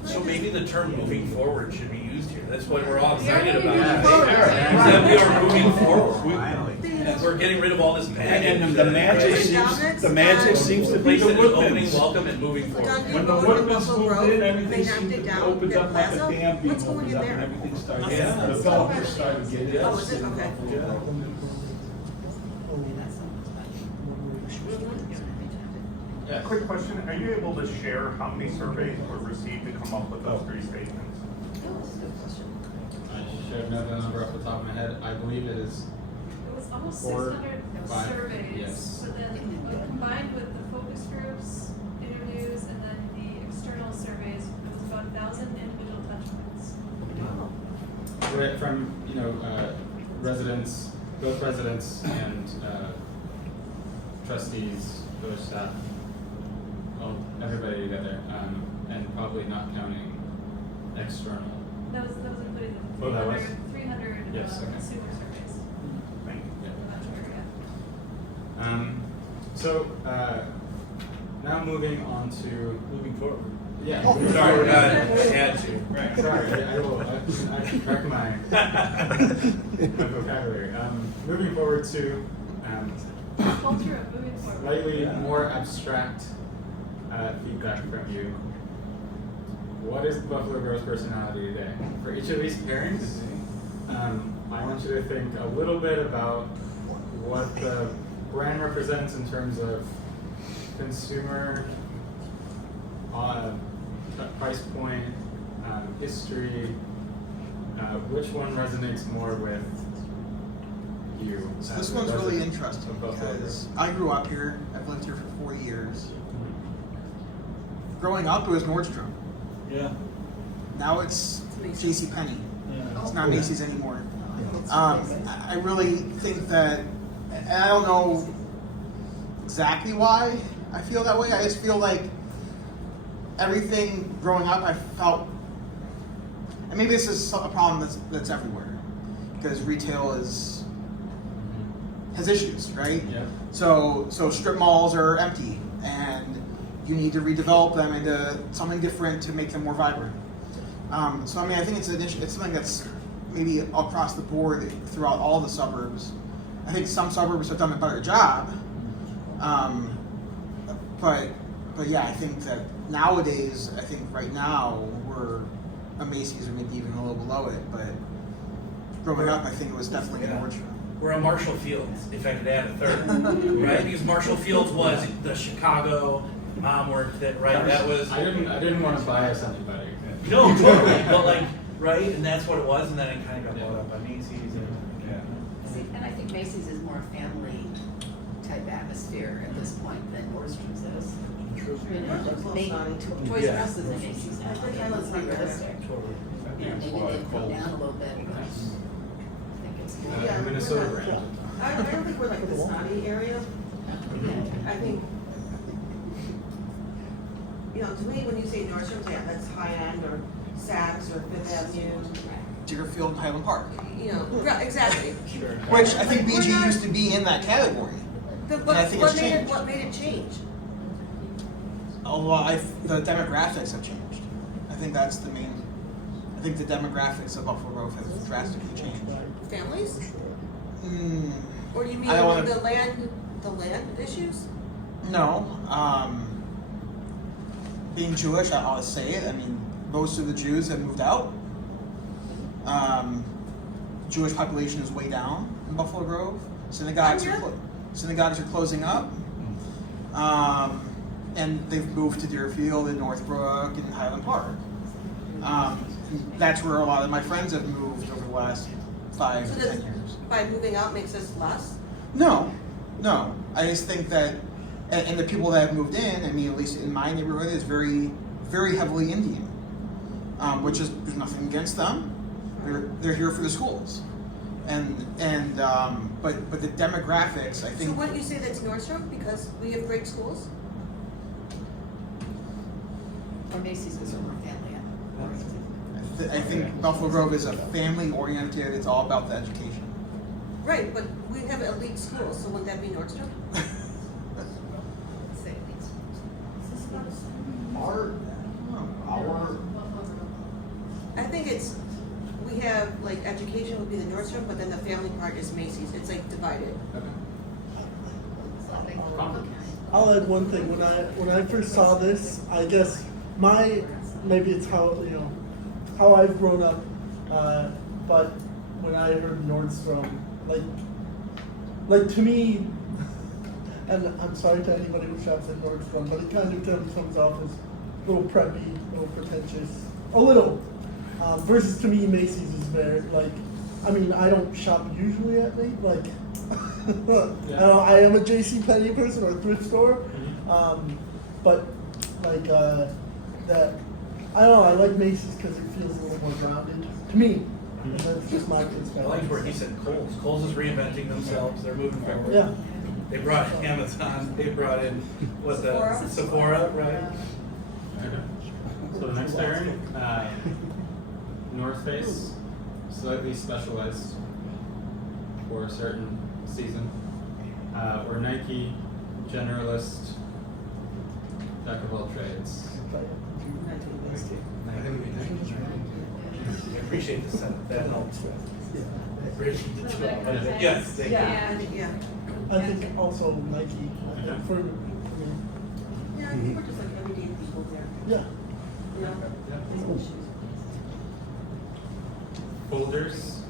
So maybe the term moving forward should be used here. That's what we're all We are excited moving about. forward. That we are moving forward. finally. That we're getting rid of all this baggage. And the magic seems to be Replace the it as opening, Woodmans. welcome, and moving forward. Dundee When the Road and Woodmans Buffalo moved Grove, in, they everything knocked seemed it to down, open that up like a plaza. dam being What's going opened in up and there? everything started. Yeah. The developers started getting it. Oh, is it? Okay. Yes. Quick question, are you able to share how many surveys were received to come up with those three statements? I should know the number off the top of my head. I believe it is It was almost 4, 600 5, surveys, yes. but then combined with the focus groups, interviews, and then the external surveys, it was about 1,000 individual touch points. Right, from, residents, both residents and trustees, village staff, well, everybody together, and probably not counting external. That was including the Oh, that was? 300 Yes, okay. consumer surveys. Thank you. Yeah. I'm not sure, yeah. So, now moving on to, Moving forward. yeah. Oh, moving Sorry, forward. I had to. Right, sorry, I will, I correct my vocabulary. Moving forward to, Culture of moving forward. slightly more abstract feedback from you. What is Buffalo Grove's personality today? For each of these parents, I want you to think a little bit about what the brand represents in terms of consumer, price point, history. Which one resonates more with you? So as this a one's really resident interesting of Buffalo because Grove? I grew up here. I've lived here for 40 years. Growing up, it was Nordstrom. Yeah. Now it's JCPenney. Yeah. It's not Macy's anymore. I really think that, and I don't know exactly why I feel that way. I just feel like everything growing up, I felt, and maybe this is a problem that's everywhere, because retail has issues, right? Yeah. So strip malls are empty, and you need to redevelop them into something different to make them more vibrant. So I mean, I think it's something that's maybe across the board throughout all the suburbs. I think some suburbs have done a better job, but yeah, I think that nowadays, I think right now we're a Macy's or maybe even a little below it. But growing up, I think it was definitely a Nordstrom. We're a Marshall Fields, if I could add a third, right? Because Marshall Fields was the Chicago mom work that, right? That was. I didn't want to bias anybody. No, totally. But like, right? And that's what it was, and then it kind of got bought up by Macy's. And, See, and I think Macy's is more a family type atmosphere at this point than Nordstrom's is. You know, Toys R Us is a Macy's now. Let's be realistic. You know, maybe they've come down a little bit, but I think it's more. Yeah, Minnesota we're not- brand. I don't think we're like the snotty area. I think, you know, to me, when you say Nordstrom's, yeah, that's high end, or Saks, or Fifth Avenue, Deerfield, and Highland Park, you know, yeah, exactly. which I think We're BG not- used to be in that category. But And I think it's what made it, changed. what made it change? Oh, well, the demographics have changed. I think that's the main. I think the demographics of Buffalo Grove has drastically changed. Families? Mm, Or do you mean I don't wanna- the land issues? no. Being Jewish, I'll say it. I mean, most of the Jews have moved out. Jewish population is way down in Buffalo Grove. Synagogues are closing up. And they've moved to Deerfield and Northbrook and Highland Park. That's where a lot of my friends have moved over the last 5 So to does, 10 years. by moving out makes us less? No. I just think that, and the people that have moved in, I mean, at least in my neighborhood, is very, very heavily Indian. Which is, there's nothing against them. They're here for the schools. But the demographics, I think. So wouldn't you say that's Nordstrom because we have great schools? Or Macy's is more family oriented. I think Buffalo Grove is a family oriented, it's all about the education. Right, but we have elite schools, so wouldn't that be Nordstrom? Say at least. I think it's, we have, like, education would be the Nordstrom, but then the family part is Macy's. It's like divided. I'll add one thing. When I first saw this, I guess maybe it's how I've grown up. But when I heard Nordstrom, like to me, and I'm sorry to anybody who shops at Nordstrom, but it kind of comes off as a little preppy, a little pretentious, a little. Versus to me, Macy's is very I mean, I don't shop usually at Macy's. I am a JCPenney person or a thrift store, but that I don't know. I like Macy's because it feels a little more grounded to me. And that's just my perspective. I liked where he said Kohl's. Kohl's is reinventing themselves. They're moving forward. Yeah. They brought in Amazon. They brought in Sephora, right? Okay. So the next area, North Face, slightly specialized for a certain season, or Nike, generalist, jack of all trades. I appreciate the set. That helps. I appreciate the 12. Yes, thank you. Yeah. I think also Nike. For Yeah, I think we're just like everyday people there. yeah. You know? Folders,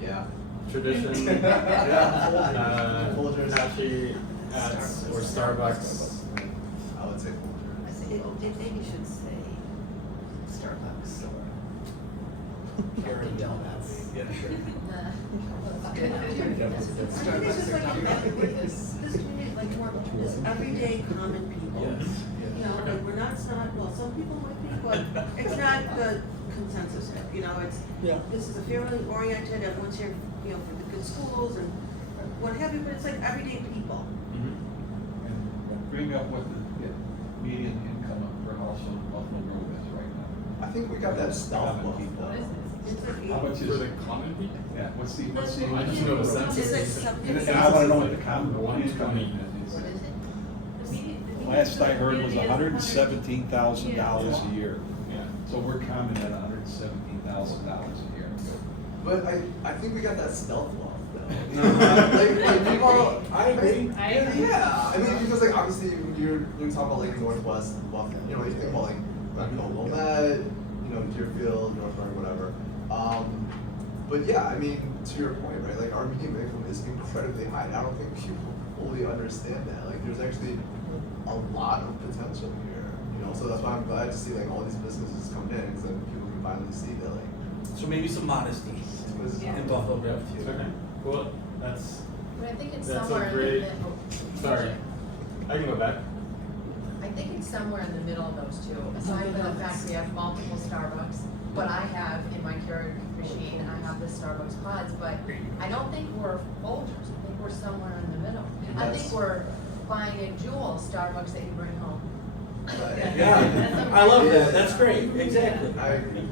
Yeah. tradition, patchy hats, or Starbucks. I would say Folger. It maybe should say Starbucks or. Karen Donuts. Yeah, sure. I think it's just like, this community, like more, this everyday common people. Yes, You know, like, we're not smart, well, some people might be, but it's not the consensus stuff, you know, it's, Yeah. this is a family oriented, everyone's here, you know, for the good schools and what have you, but it's like everyday people. And bring up what the median income per household in Buffalo Grove is right now. I think we got that stealth look. It's like, How much For is, the common people? yeah, what's the? I just know the census. It's like And something. I wanna know what the common One income twenty. is. What is it? The median Last I heard was community is $117,000 a year. Yeah. So we're common at $117,000 a year. But I think we got that stealth look. No. like people, I agree. I agree. Yeah, I mean, because like obviously when you talk about like Northwest, Buffalo, you know, you think about like Glencoe, Wilmette, you know, Deerfield, North Mark, whatever. But yeah, I mean, to your point, right? Like our median income is incredibly high. And I don't think people fully understand that. Like, there's actually a lot of potential here. You know, so that's why I'm glad to see like all these businesses come in, because then people can finally see that like. So maybe some modesty in Buffalo Grove too. Okay, well, that's, But I think it's that's somewhere a in the great, middle. sorry, I can go back. I think it's somewhere in the middle of those two, aside from the fact we have multiple Starbucks, but I have in my Keurig machine, I have the Starbucks pods, but I don't think we're Folgers, I think we're somewhere in the middle. I think we're buying a Jewel Starbucks that you bring home. Yeah, I love that, that's great, exactly. I agree.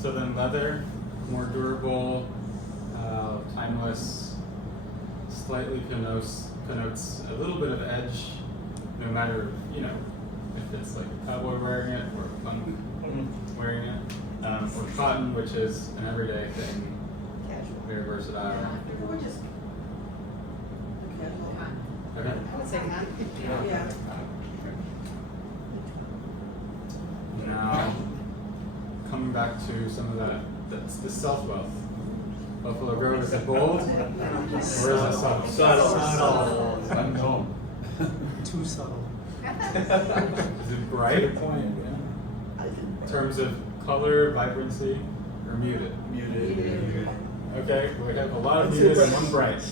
So then leather, more durable, timeless, slightly connotes a little bit of edge, no matter, you know, if it's like a cowboy wearing it or a punk wearing it. Or cotton, which is an everyday thing, very versatile. We're just. Okay. Okay. I would say not. Yeah. Now, coming back to some of that's the self-wealth. Buffalo Grove, is it bold or is it subtle? Subtle. Unknown. Too subtle. Is it bright in terms of color, vibrancy, or muted? Muted. Okay, we have a lot of muted and one bright.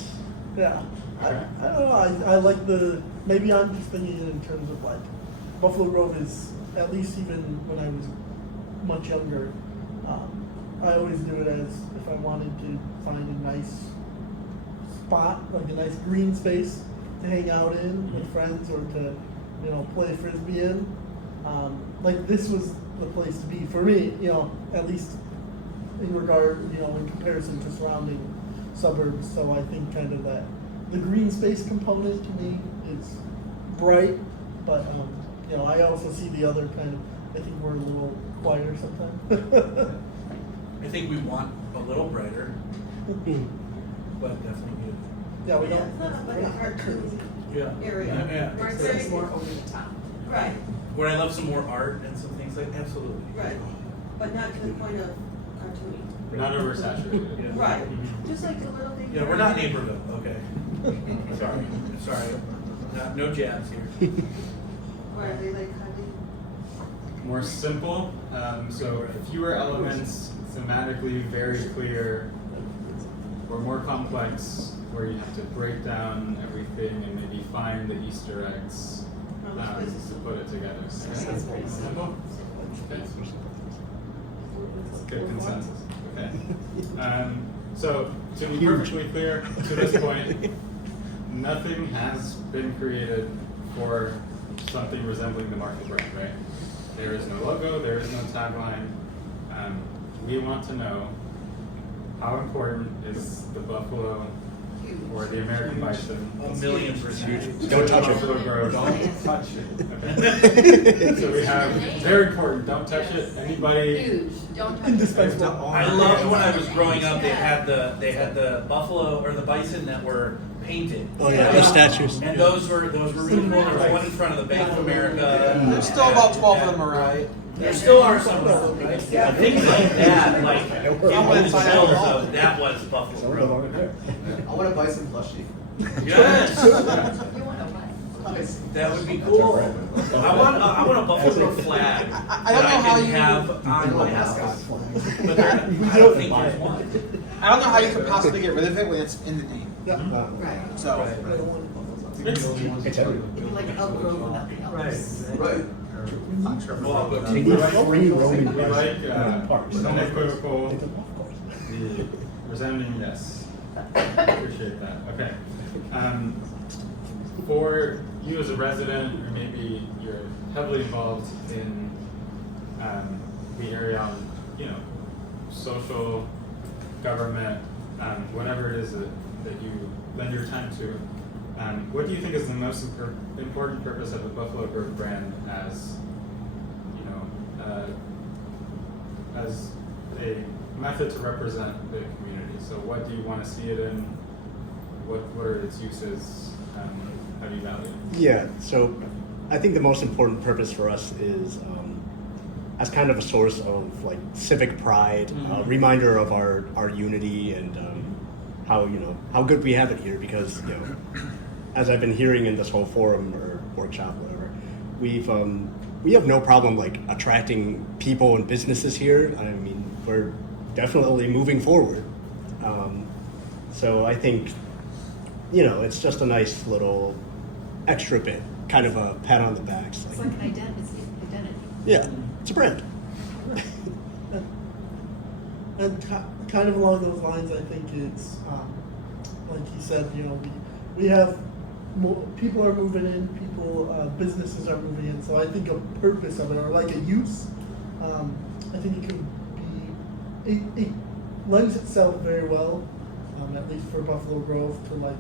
Yeah. Okay. I don't know, I like the, maybe I'm just thinking it in terms of like, Buffalo Grove is, at least even when I was much younger, I always do it as if I wanted to find a nice spot, like a nice green space to hang out in with friends or to, you know, play Frisbee in. Like this was the place to be for me, you know, at least in regard, you know, in comparison to surrounding suburbs. So I think kind of that, the green space component to me is bright, but, you know, I also see the other kind of, I think we're a little quieter sometimes. I think we want a little brighter, but definitely muted. Yeah, we Yeah, don't. it's not like a cartoon Yeah. area. Yeah. Where it's It's very, more over the top. right, Where I love some more art and some things like, absolutely. right, but not to the point of cartoony. Not oversaturated. Yeah. Right, just like the little thing. Yeah, we're not Naperville, okay. Sorry. No jabs here. Right, they like hunting. More simple, so fewer elements, thematically very clear, or more complex, where you have to break down everything and maybe find the Easter eggs to put it together. Simple? Okay. Good consensus. Okay. So to be perfectly clear, to this point, nothing has been created for something resembling the Market brand, right? There is no logo, there is no tagline. We want to know how important is the buffalo or the American bison. 1,000,000%. Don't touch it. Buffalo Grove. Don't touch it. Okay. So we have, very important, don't touch it. Anybody? Huge, don't touch it. Indispensable. I loved when I was growing up, they had the buffalo or the bison that were painted. Oh yeah, the statues. And those were really cool. There was one in front of the Bank of America. There's still about 12 of them around. There still are some of them, right? Things like that, like, it was chills of, that was Buffalo Grove. I want a bison plushie. Yes! You want a what? That would be cool. I want a Buffalo Grove flag. I don't know how you have on my house. But I don't think there's one. I don't know how you could possibly get rid of it when it's in the name. Right. So. It's everywhere. Like Elk Grove or nothing else. Right. Well, I'll go We take need the free roaming We like, parks. unequivocal, It's a golf course. the resounding yes. Appreciate that. Okay. For you as a resident, or maybe you're heavily involved in the area on, social, government, whatever it is that you lend your time to, what do you think is the most important purpose of the Buffalo Grove brand as, as a method to represent the community? So what do you want to see it in? What are its uses? How do you value it? Yeah, so I think the most important purpose for us is as kind of a source of like civic pride, reminder of our unity and how good we have it here. Because as I've been hearing in this whole forum or workshop, whatever, we have no problem like attracting people and businesses here. I mean, we're definitely moving forward. So I think it's just a nice little extra bit, kind of a pat on the back. It's like an identity. Yeah, it's a brand. And kind of along those lines, I think it's like he said. We have more, people are moving in, businesses are moving in. So I think a purpose of it, or like a use, I think it could be. It lends itself very well, at least for Buffalo Grove, to like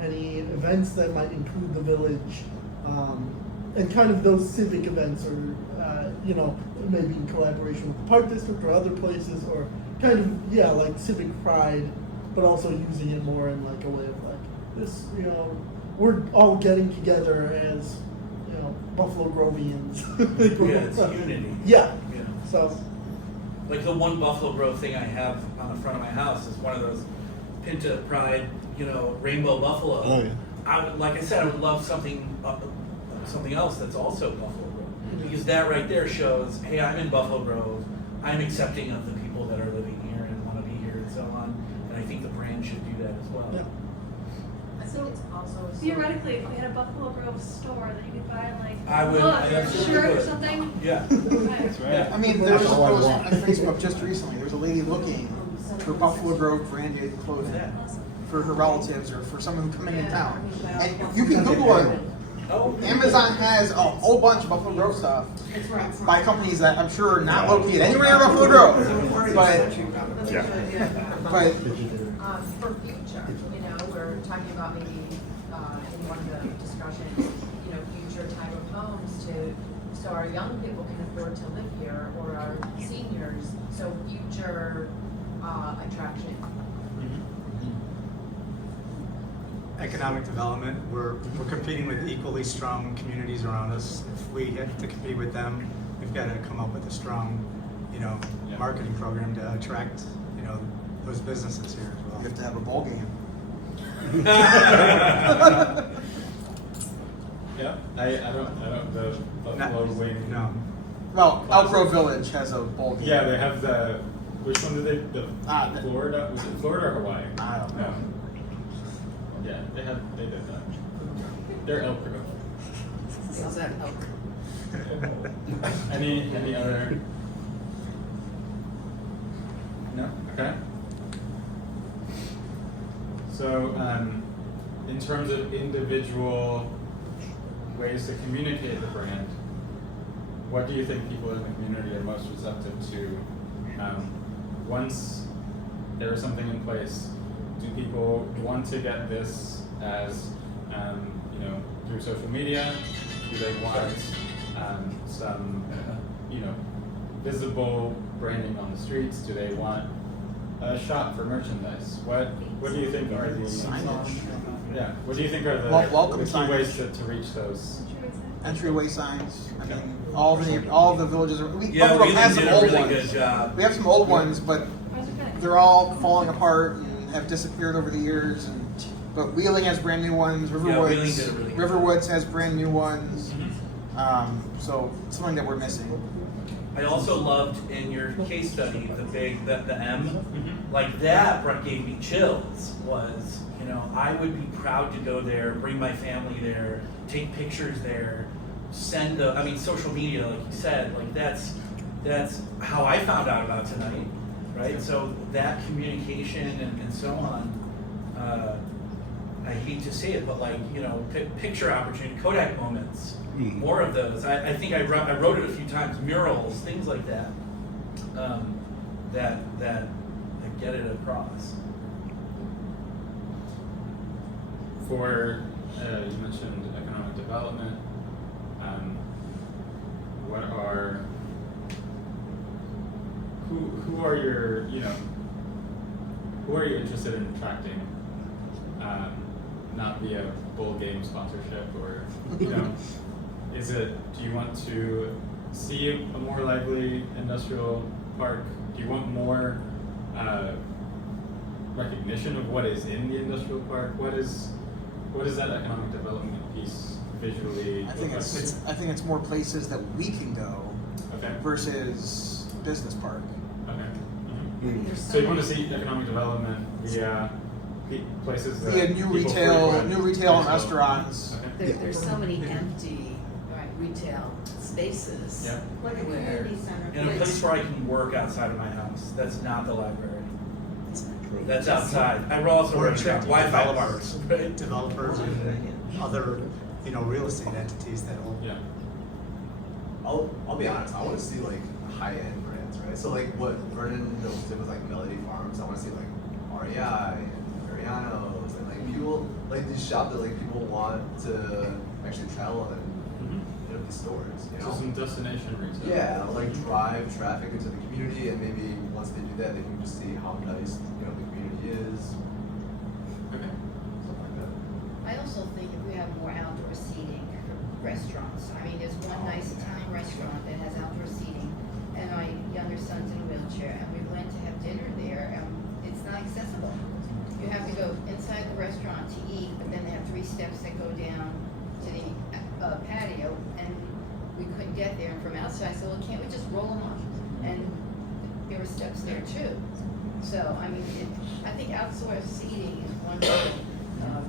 any events that might include the village, and kind of those civic events, or maybe in collaboration with the Park District or other places, or kind of like civic pride, but also using it more in like a way of like this. We're all getting together as Buffalo Grovians. Yeah, it's unity. Yeah. So. Like the one Buffalo Grove thing I have on the front of my house is one of those Pinta Pride, rainbow buffalo. Oh, yeah. Like I said, I would love something else that's also Buffalo Grove, because that right there shows, hey, I'm in Buffalo Grove. I'm accepting of the people that are living here and want to be here and so on. And I think the brand should do that as well. Yeah. I think it's also Theoretically, if we had a Buffalo Grove store that you could buy like I a would- book I or a absolutely shirt or would. something. Yeah. Okay. Yeah. I mean, there was a post on Facebook just recently. There was a lady looking for Buffalo Grove branded clothing for her relatives or for someone coming in town. And you can Google it. Oh. Amazon has a whole bunch of Buffalo Grove stuff by companies that I'm sure are not located anywhere in Buffalo Grove. But for future, we're talking about maybe in one of the discussions, future type of homes so our young people can afford to live here, or our seniors, so future attraction. Economic development, we're competing with equally strong communities around us. If we have to compete with them, we've got to come up with a strong, marketing program to attract, those businesses here as well. you have to have a ball game. Yeah, I don't, the Buffalo Wing. No. Well, Elk Grove Village has a ball game. Yeah, they have which one did they, the- Florida, was it Florida or Hawaii? I don't know. Yeah, they did that. They're Elk Grove. How's that elk? Any other? No? Okay. So, in terms of individual ways to communicate the brand, what do you think people in the community are most receptive to? Once there is something in place, do people want to get this as, through social media? Do they want some, visible branding on the streets? Do they want a shop for merchandise? What do you think are the Signage. Yeah. What do you think are the, Welcome the key signage. ways to reach those? Entryway signs. I mean, all the villages are. Yeah, Buffalo we has did some a old really ones. good job. We have some old ones, but they're all falling apart and have disappeared over the years. And but Wheeling has brand new ones. Yeah, Wheeling did a really good Riverwoods has brand new ones. Mhm. So something that we're missing. I also loved in your case study the M, Mhm. like that gave me chills. Was, you know, I would be proud to go there, bring my family there, take pictures there, send social media, like you said, like that's how I found out about tonight, right? So that communication and so on. I hate to say it, but like, you know, picture opportunity, Kodak moments, more of those. I think I wrote it a few times, murals, things like that, that get it across. For, you mentioned economic development, who are your, you know, who are you interested in attracting, not via bowl game sponsorship or, you know, do you want to see a more lively industrial park? Do you want more recognition of what is in the industrial park? What is that economic development piece visually? I think it's more places that we can go Okay. versus business park. Okay. There's So so you want to many- see economic development via places that Yeah, new people retail frequent, and restaurants. Okay. There's so many empty retail spaces. Yeah. Like a where community center. In a place where I can work outside of my house, that's not the library. it's not true. That's outside. I also Or wrote attract Wi-Fi developers. parks, right? Developers and other, real estate entities that will. Yeah. I'll be honest, I want to see like high-end brands, right? So like what Vernon did with like Melody Farms, I want to see like REI and Mariano's and like people like these shops that like people want to actually travel and these stores, you know? So some destination retail. Yeah, like drive traffic into the community, and maybe once they do that, they can just see how nice the community is. Okay. Something like that. I also think if we have more outdoor seating, restaurants, I mean, there's one nice Italian restaurant that has outdoor seating, and my younger son's in a wheelchair, and we went to have dinner there, and it's not accessible. You have to go inside the restaurant to eat, but then they have 3 steps that go down to the patio, and we couldn't get there, and from outside, I said, well, can't we just roll them up? And there were steps there too. So, I mean, I think outdoor seating is one thing.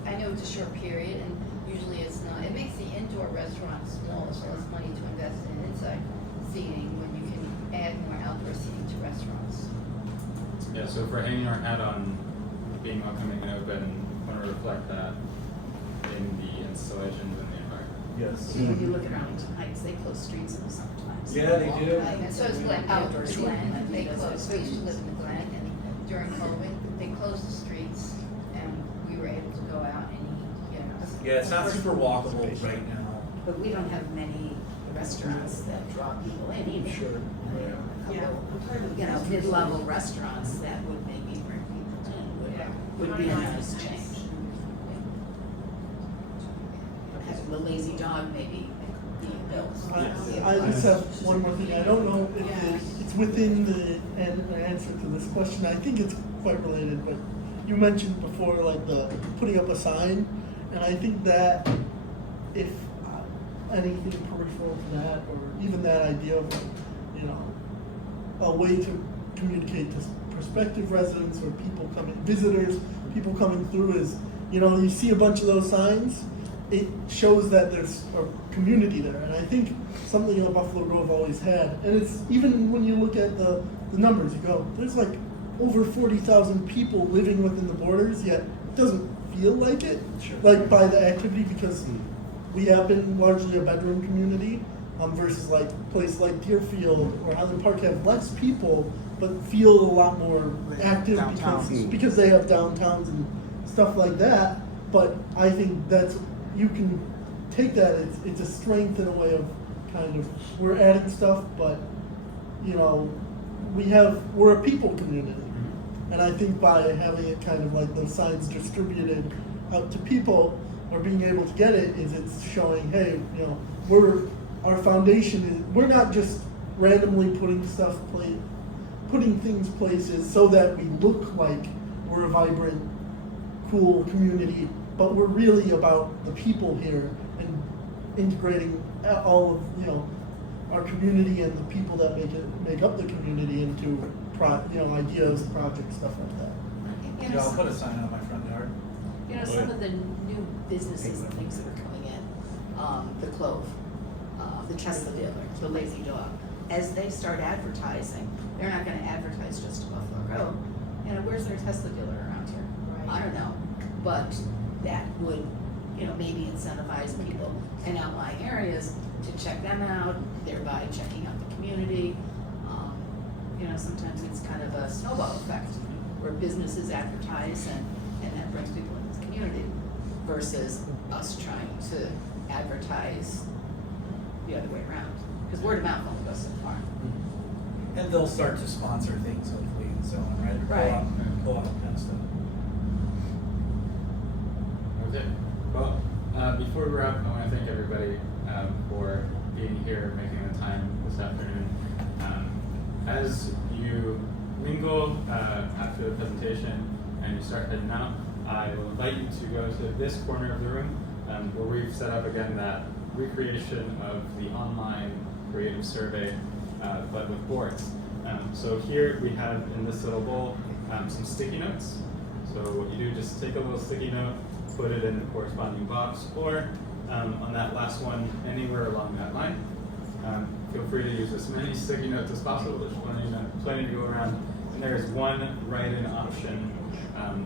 I know it's a short period, and usually it's not. It makes the indoor restaurant smaller, so less money to invest in inside seating when you can add more outdoor seating to restaurants. Yeah, so if we're hanging our hat on being welcoming and open, we want to reflect that in the installations and the environment. Yes. When you look at Arlington Heights, they close streets in the summertime. Yeah, they do. And so is Glen, Outdoor the seating. Glen, they closed, we used to live in the Glen, and during COVID, they closed the streets, and we were able to go out and eat, you know. Yeah, it's not super walkable right now. But we don't have many restaurants that draw people in either. Sure. A Yeah, couple, I'm tired of you know, these mid-level restaurants that would maybe bring people in would be a nice change. The Lazy Dog maybe being built. I just have one more thing. I don't know if it's within the answer to this question. I think it's quite related, but you mentioned before like the putting up a sign, and I think that if anything peripheral to that, or even that idea of a way to communicate to prospective residents or people coming, visitors, people coming through is, you see a bunch of those signs, it shows that there's a community there. And I think something that Buffalo Grove always had, and it's even when you look at the numbers, you go, there's like over 40,000 people living within the borders, yet it doesn't feel like it, like by the activity, because we have been largely a bedroom community, versus like places like Deerfield or Highland Park have less people, but feel a lot more active because they have downtowns and stuff like that. But I think you can take that, it's a strength in a way of kind of, we're adding stuff, but we're a people community. And I think by having it kind of like those signs distributed out to people, or being able to get it, is it's showing, hey, our foundation is, we're not just randomly putting things places so that we look like we're a vibrant, cool community but we're really about the people here and integrating all of, you know, our community and the people that make up the community into ideas, projects, stuff like that. You Yeah, know, I'll put a sign on my front yard. You know, some of the new businesses and things that are coming in, the Clove, the Tesla dealer, the Lazy Dog, as they start advertising, they're not gonna advertise just to Buffalo Road. You know, where's their Tesla dealer around here? I don't know, but that would, you know, maybe incentivize people in outlying areas to check them out, thereby checking out the community. You know, sometimes it's kind of a snowball effect, where businesses advertise and that brings people into the community, versus us trying to advertise the other way around. Because word of mouth only goes so far. And they'll start to sponsor things hopefully and so on, right? Or Right. Co-op kind of stuff. Okay, well, before we wrap, I want to thank everybody for being here, making the time this afternoon. As you mingle after the presentation and you start heading out, I will invite you to go to this corner of the room where we've set up again that recreation of the online creative survey, but with boards. So here we have in this little bowl some sticky notes. So what you do, just take a little sticky note, put it in the corresponding box, or on that last one, anywhere along that line. Feel free to use as many sticky notes as possible. There's plenty to go around. And there's one write-in option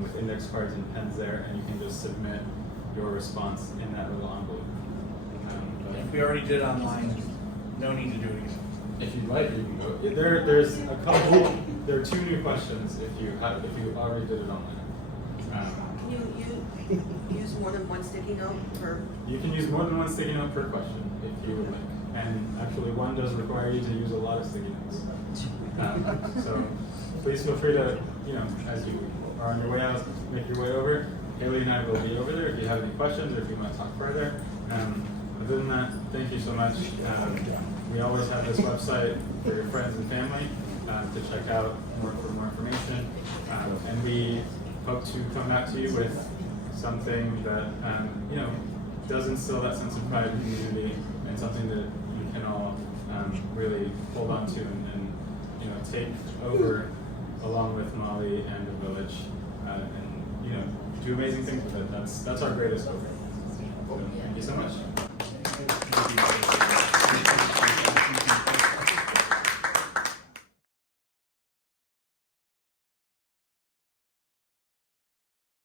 with index cards and pens there, and you can just submit your response in that little envelope. If we already did online, no need to do it again. If you'd like, you can go. There's a couple. There are 2 new questions if you already did it online. Can you use more than one sticky note per? You can use more than one sticky note per question if you would like. And actually, one does require you to use a lot of sticky notes. So please feel free to, you know, as you are on your way out, make your way over. Haley and I will be over there if you have any questions or if you want to talk further. Other than that, thank you so much. We always have this website for your friends and family to check out for more information. And we hope to come back to you with something that, you know, does instill that sense of pride in the community and something that you can all really hold on to and you know, take over along with Molly and the village and you know, do amazing things with it. That's our greatest hope. So, thank you so much.